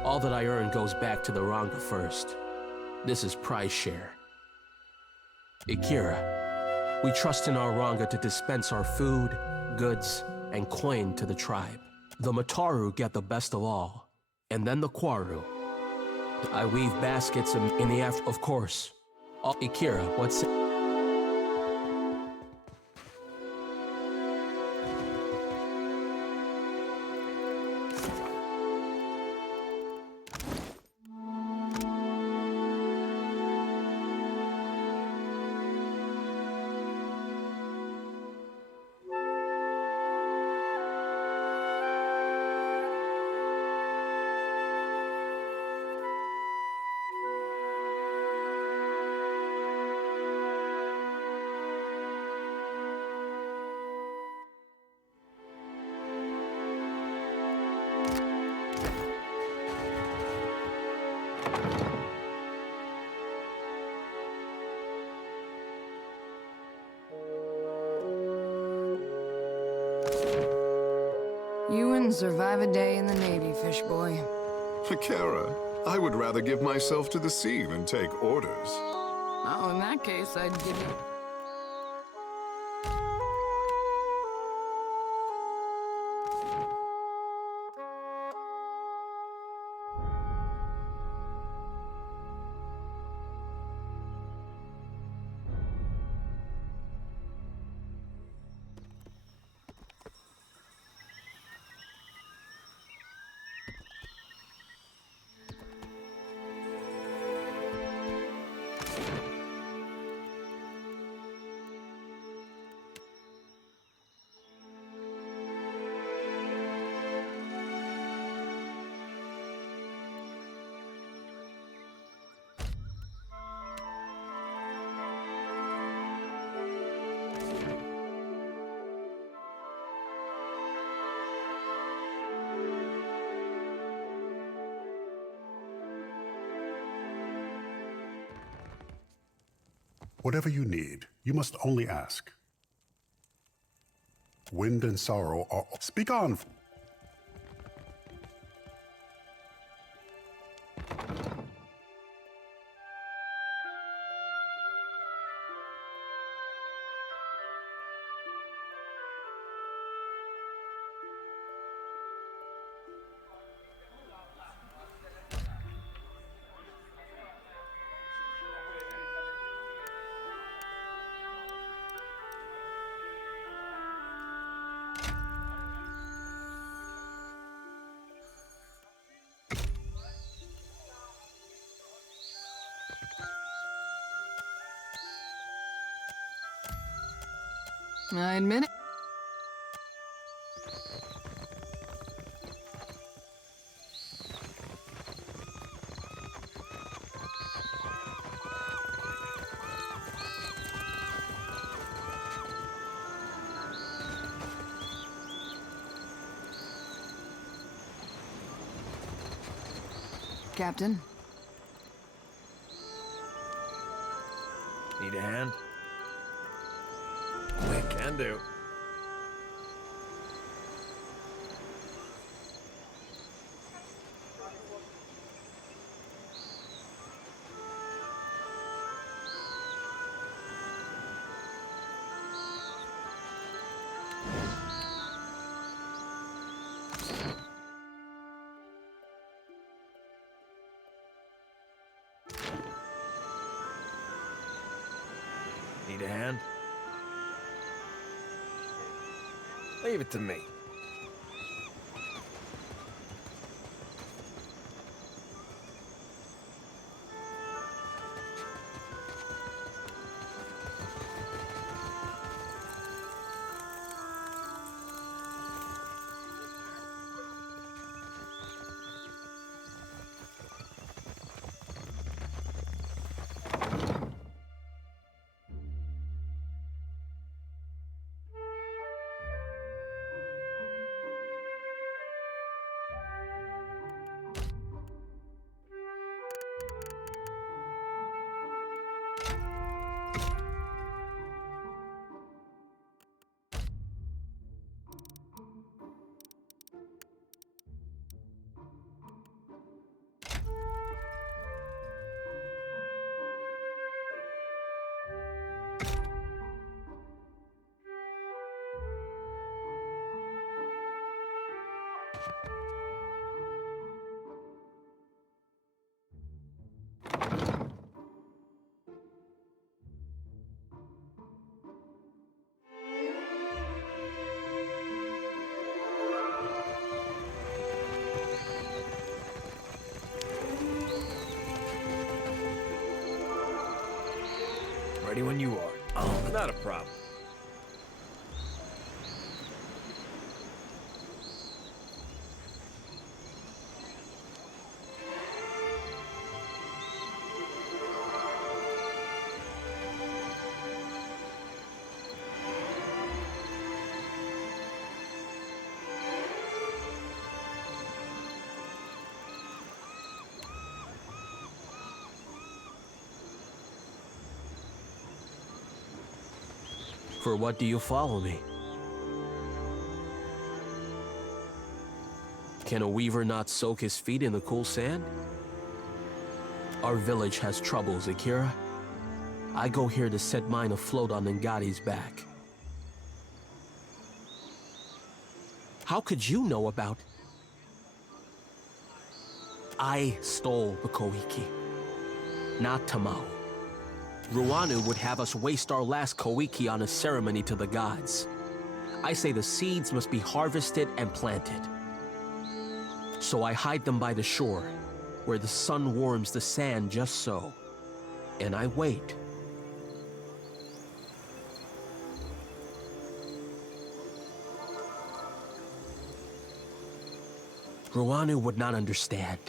all that I earn goes back to the Ranga first. This is prize share. Ikira, we trust in our Ranga to dispense our food, goods, and coin to the tribe. The Mataru get the best of all, and then the Kwaru. I weave baskets in the after... Of course. Ikira, what's it? You wouldn't survive a day in the Navy, fish boy. Makera, I would rather give myself to the sea than take orders. Oh, in that case, I'd give you... Whatever you need, you must only ask. Wind and sorrow are... Speak on! I admit it. Captain. Need a hand? Quick, can do. Need a hand? Leave it to me. Ready when you are. Oh, not a problem. For what do you follow me? Can a weaver not soak his feet in the cool sand? Our village has troubles, Akira. I go here to set mine afloat on Ngati's back. How could you know about... I stole the Koiki, not Tamao. Ruanu would have us waste our last Koiki on a ceremony to the gods. I say the seeds must be harvested and planted. So I hide them by the shore, where the sun warms the sand just so. And I wait. Ruanu would not understand.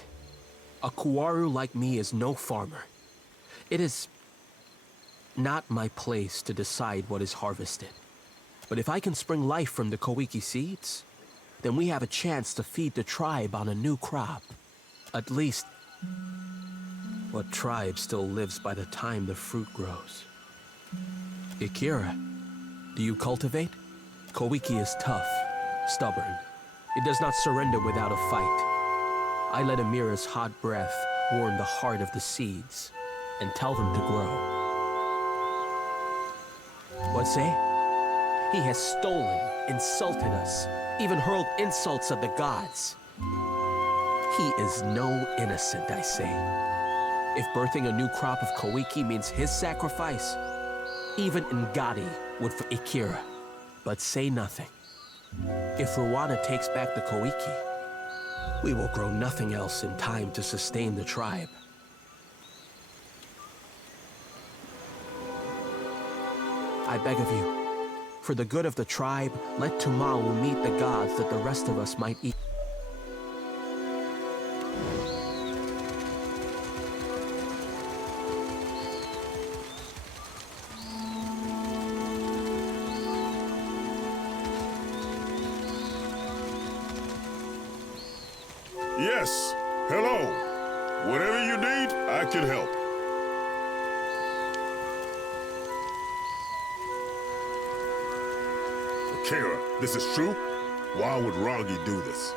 A Kuwaru like me is no farmer. It is not my place to decide what is harvested. But if I can spring life from the Koiki seeds, then we have a chance to feed the tribe on a new crop. At least, what tribe still lives by the time the fruit grows? Ikira, do you cultivate? Koiki is tough, stubborn. It does not surrender without a fight. I let Amira's hot breath warm the heart of the seeds and tell them to grow. What say? He has stolen, insulted us, even hurled insults at the gods. He is no innocent, I say. If birthing a new crop of Koiki means his sacrifice, even Ngati would for Ikira. But say nothing. If Ruana takes back the Koiki, we will grow nothing else in time to sustain the tribe. I beg of you, for the good of the tribe, let Tumau meet the gods that the rest of us might eat. Yes. Hello. Whatever you need, I can help. Kara, this is true? Why would Rangi do this?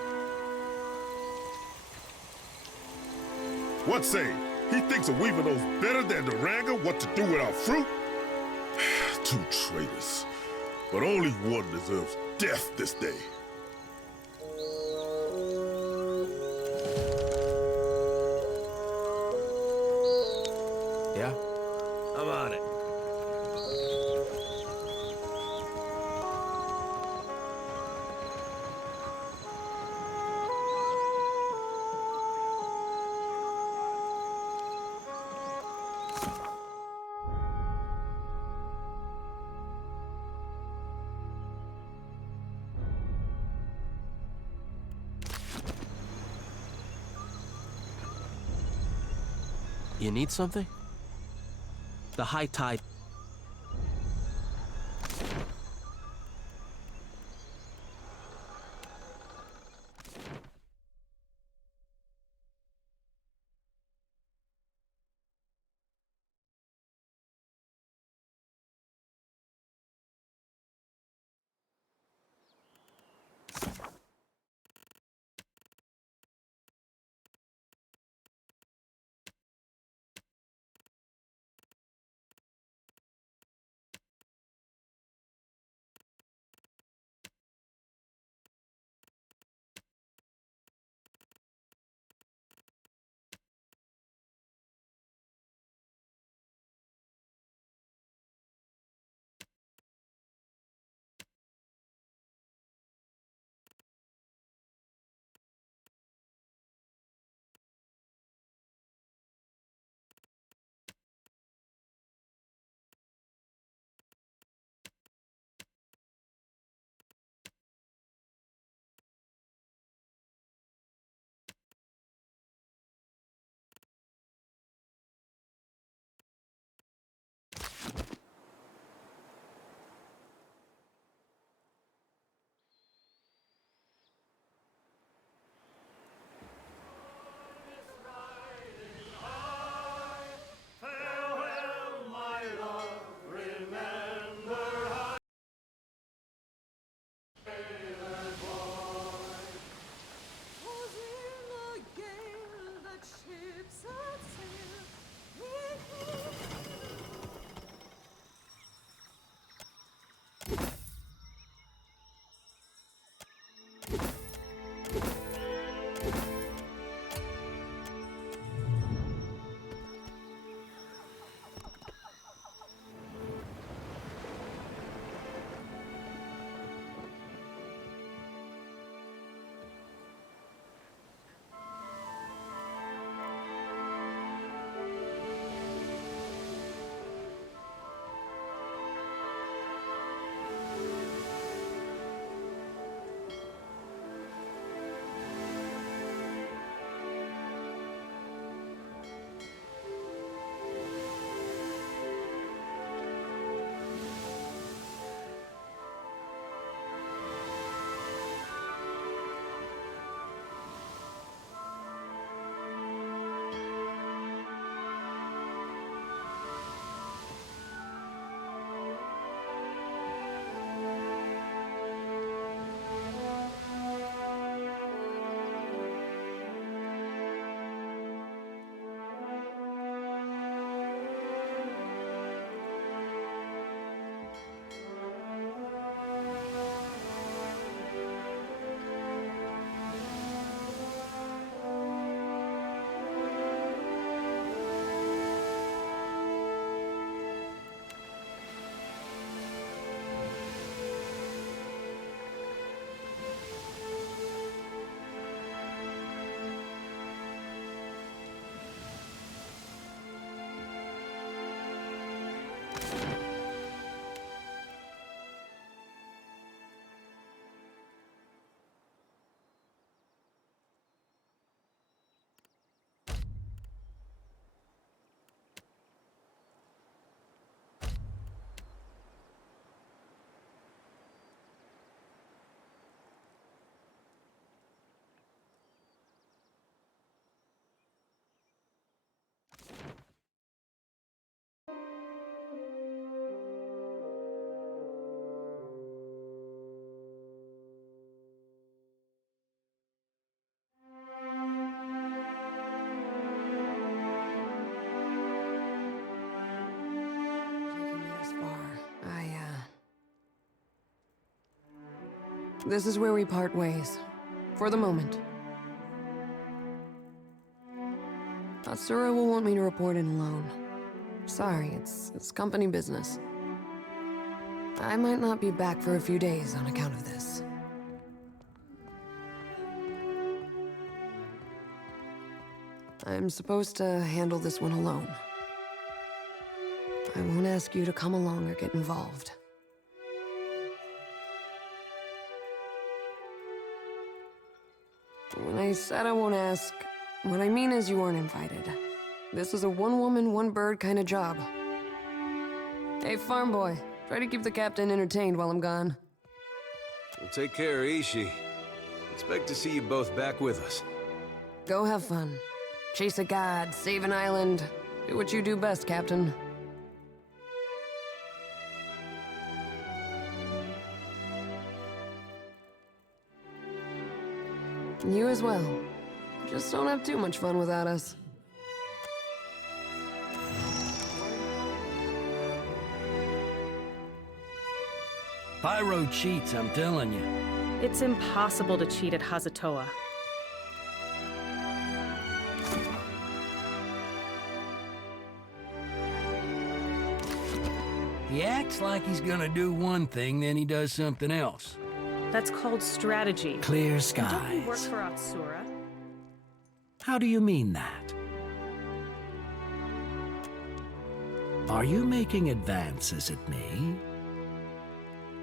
What say? He thinks a weaver knows better than the Ranga what to do with our fruit? Two traitors. But only one deserves death this day. Yeah? I'm on it. You need something? The high tide... This is where we part ways. For the moment. Atsura will want me to report in alone. Sorry, it's company business. I might not be back for a few days on account of this. I'm supposed to handle this one alone. I won't ask you to come along or get involved. When I said I won't ask, what I mean is you weren't invited. This is a one-woman, one-bird kind of job. Hey, farm boy, try to keep the captain entertained while I'm gone. Well, take care, Ishi. Expect to see you both back with us. Go have fun. Chase a god, save an island. Do what you do best, Captain. You as well. Just don't have too much fun without us. Pyro cheats, I'm telling you. It's impossible to cheat at Hazatoa. He acts like he's gonna do one thing, then he does something else. That's called strategy. Clear And skies. don't you work for Atsura? How do you mean that? Are you making advances at me?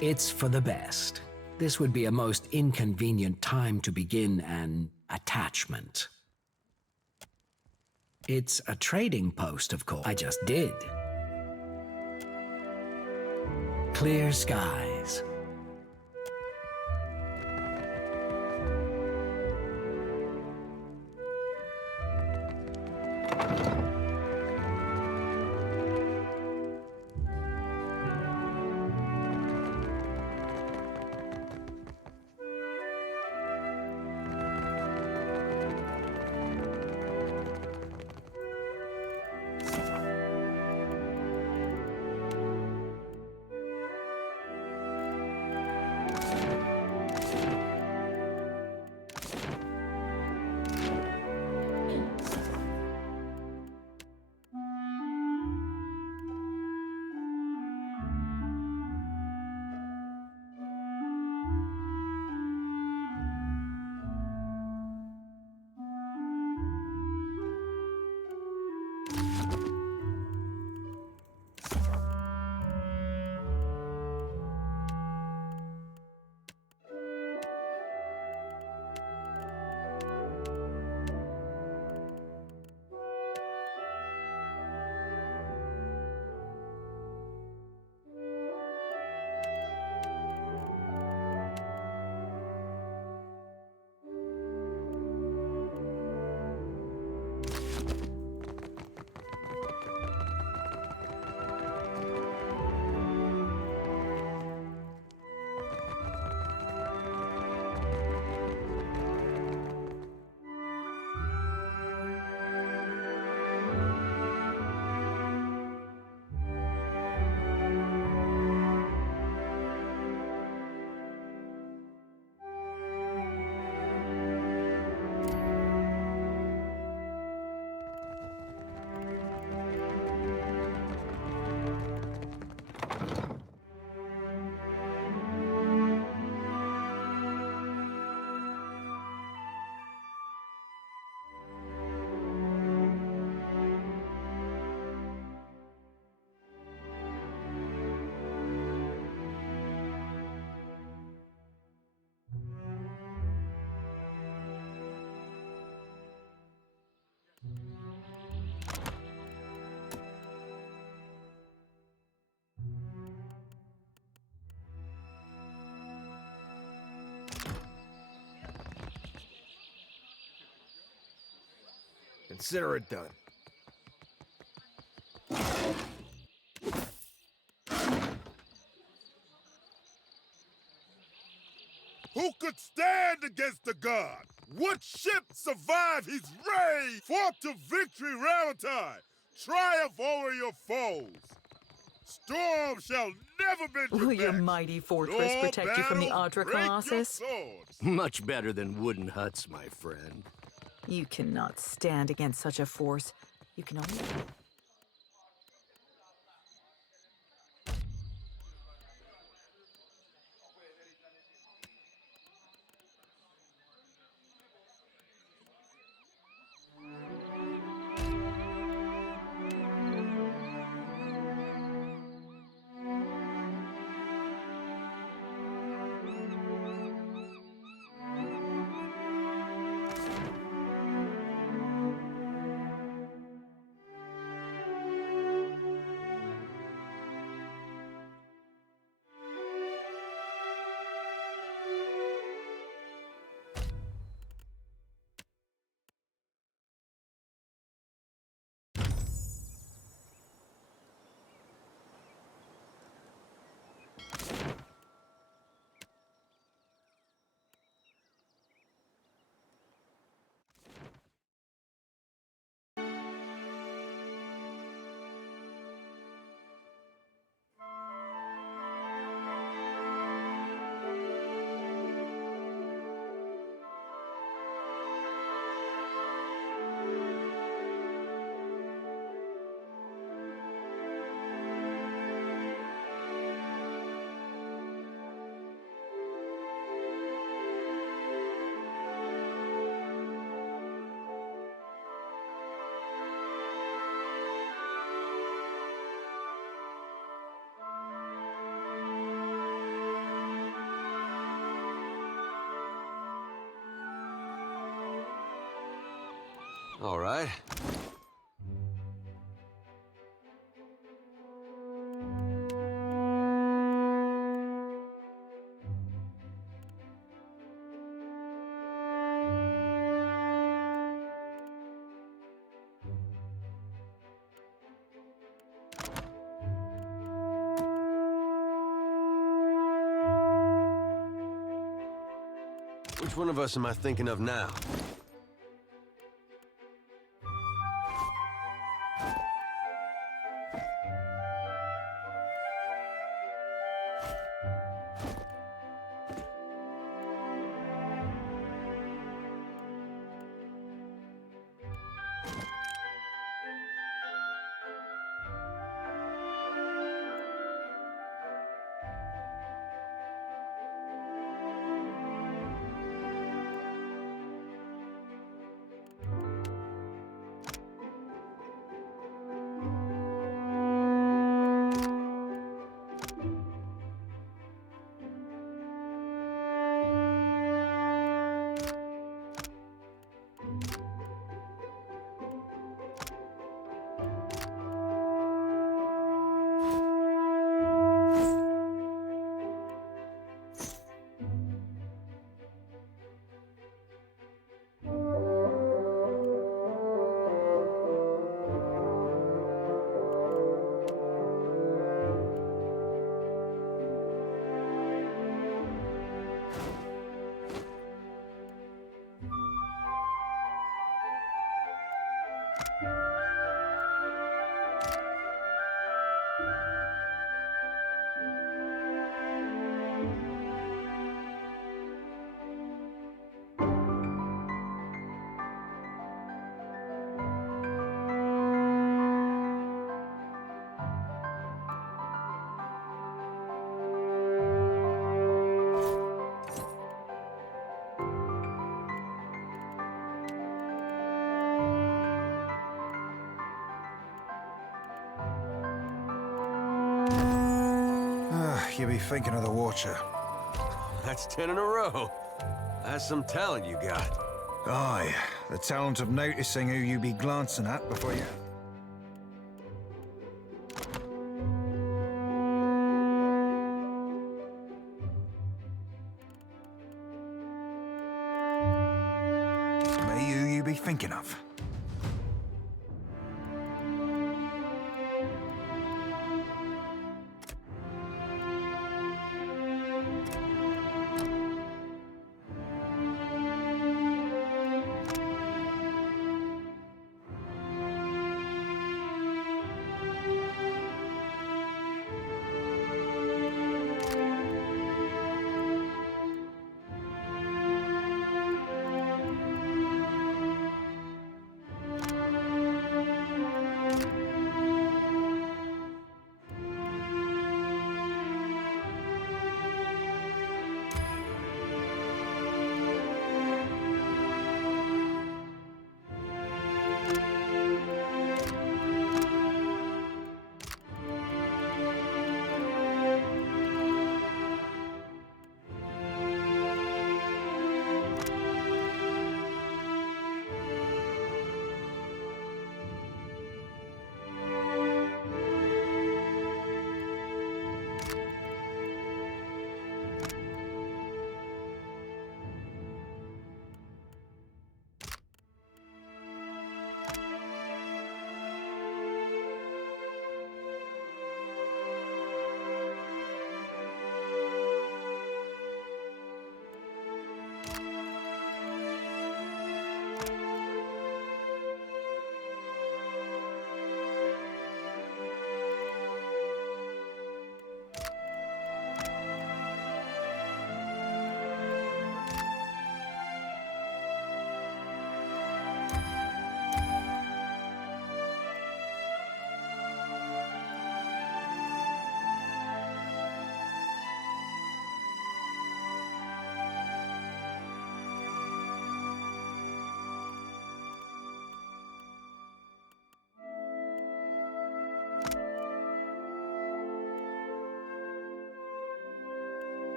It's for the best. This would be a most inconvenient time to begin an attachment. It's a trading post, of course. I just did. Clear skies. Consider it done. Who could stand against the god? What ship survived his rage? Fought to victory, Valentine! Triumph over your foes! Storm shall never bend your Will your backs, mighty fortress nor protect you from the battles Ardra break your Colossus? swords. Much better than wooden huts, my friend. You cannot stand against such a force. You can only... All right. Which one of us am I thinking of now? You be thinking of the Watcher. That's 10 in a row. That's some talent you got. Aye, the talent of noticing who you be glancing at before you... Me who you be thinking of.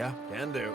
Yeah, can do.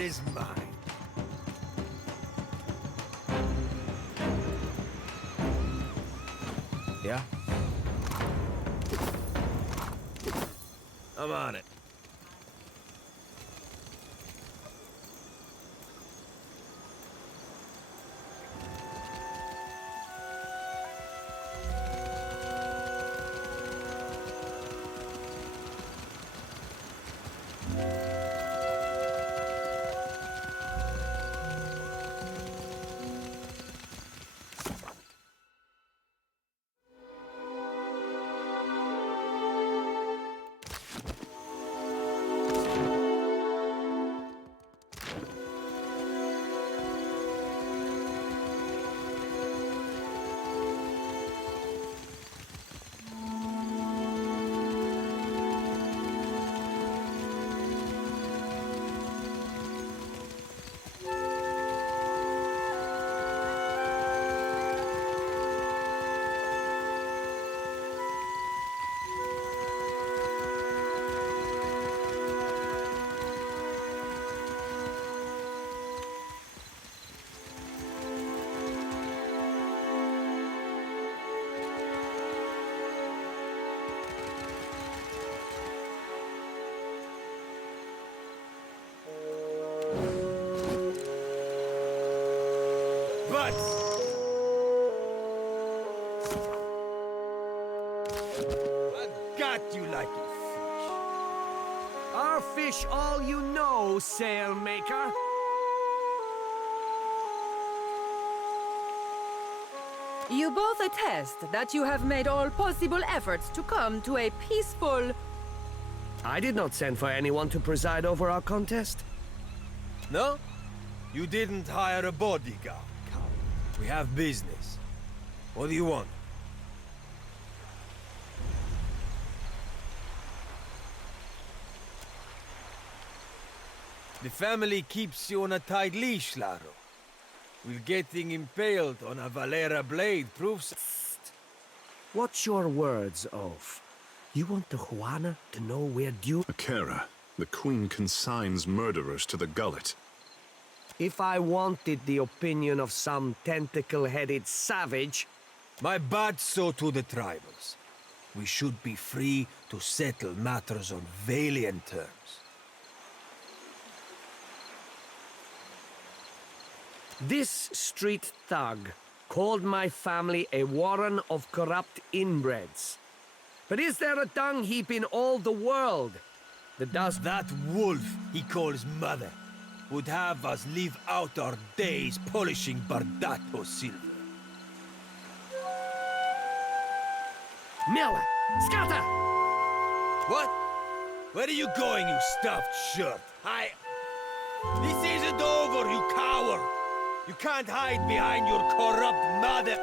Is mine. Yeah? I'm on it. But I got you like a fish. Are fish all you know, sailmaker? You both attest that you have made all possible efforts to come to a peaceful... I did not send for anyone to preside over our contest. No? You didn't hire a bodyguard. We have business. What do you want? The family keeps you on a tight leash, Laro. Will getting impaled on a Valera blade proves... What's your words of? You want the Huana to know we're due? Akira, the Queen consigns murderers to the gullet. If I wanted the opinion of some tentacle-headed savage... My bad so to the tribals. We should be free to settle matters on valiant terms. This street thug called my family a warren of corrupt inbreds. But is there a dung heap in all the world that does... That wolf he calls mother would have us live out our days polishing Bardato silver. Miller! Scatter! What? Where are you going, you stuffed shirt? This isn't over, you coward! You can't hide behind your corrupt mother!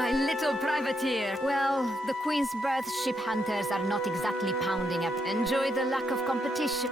my little privateer. Well, the Queen's Birth ship hunters are not exactly pounding up. Enjoy the lack of competition.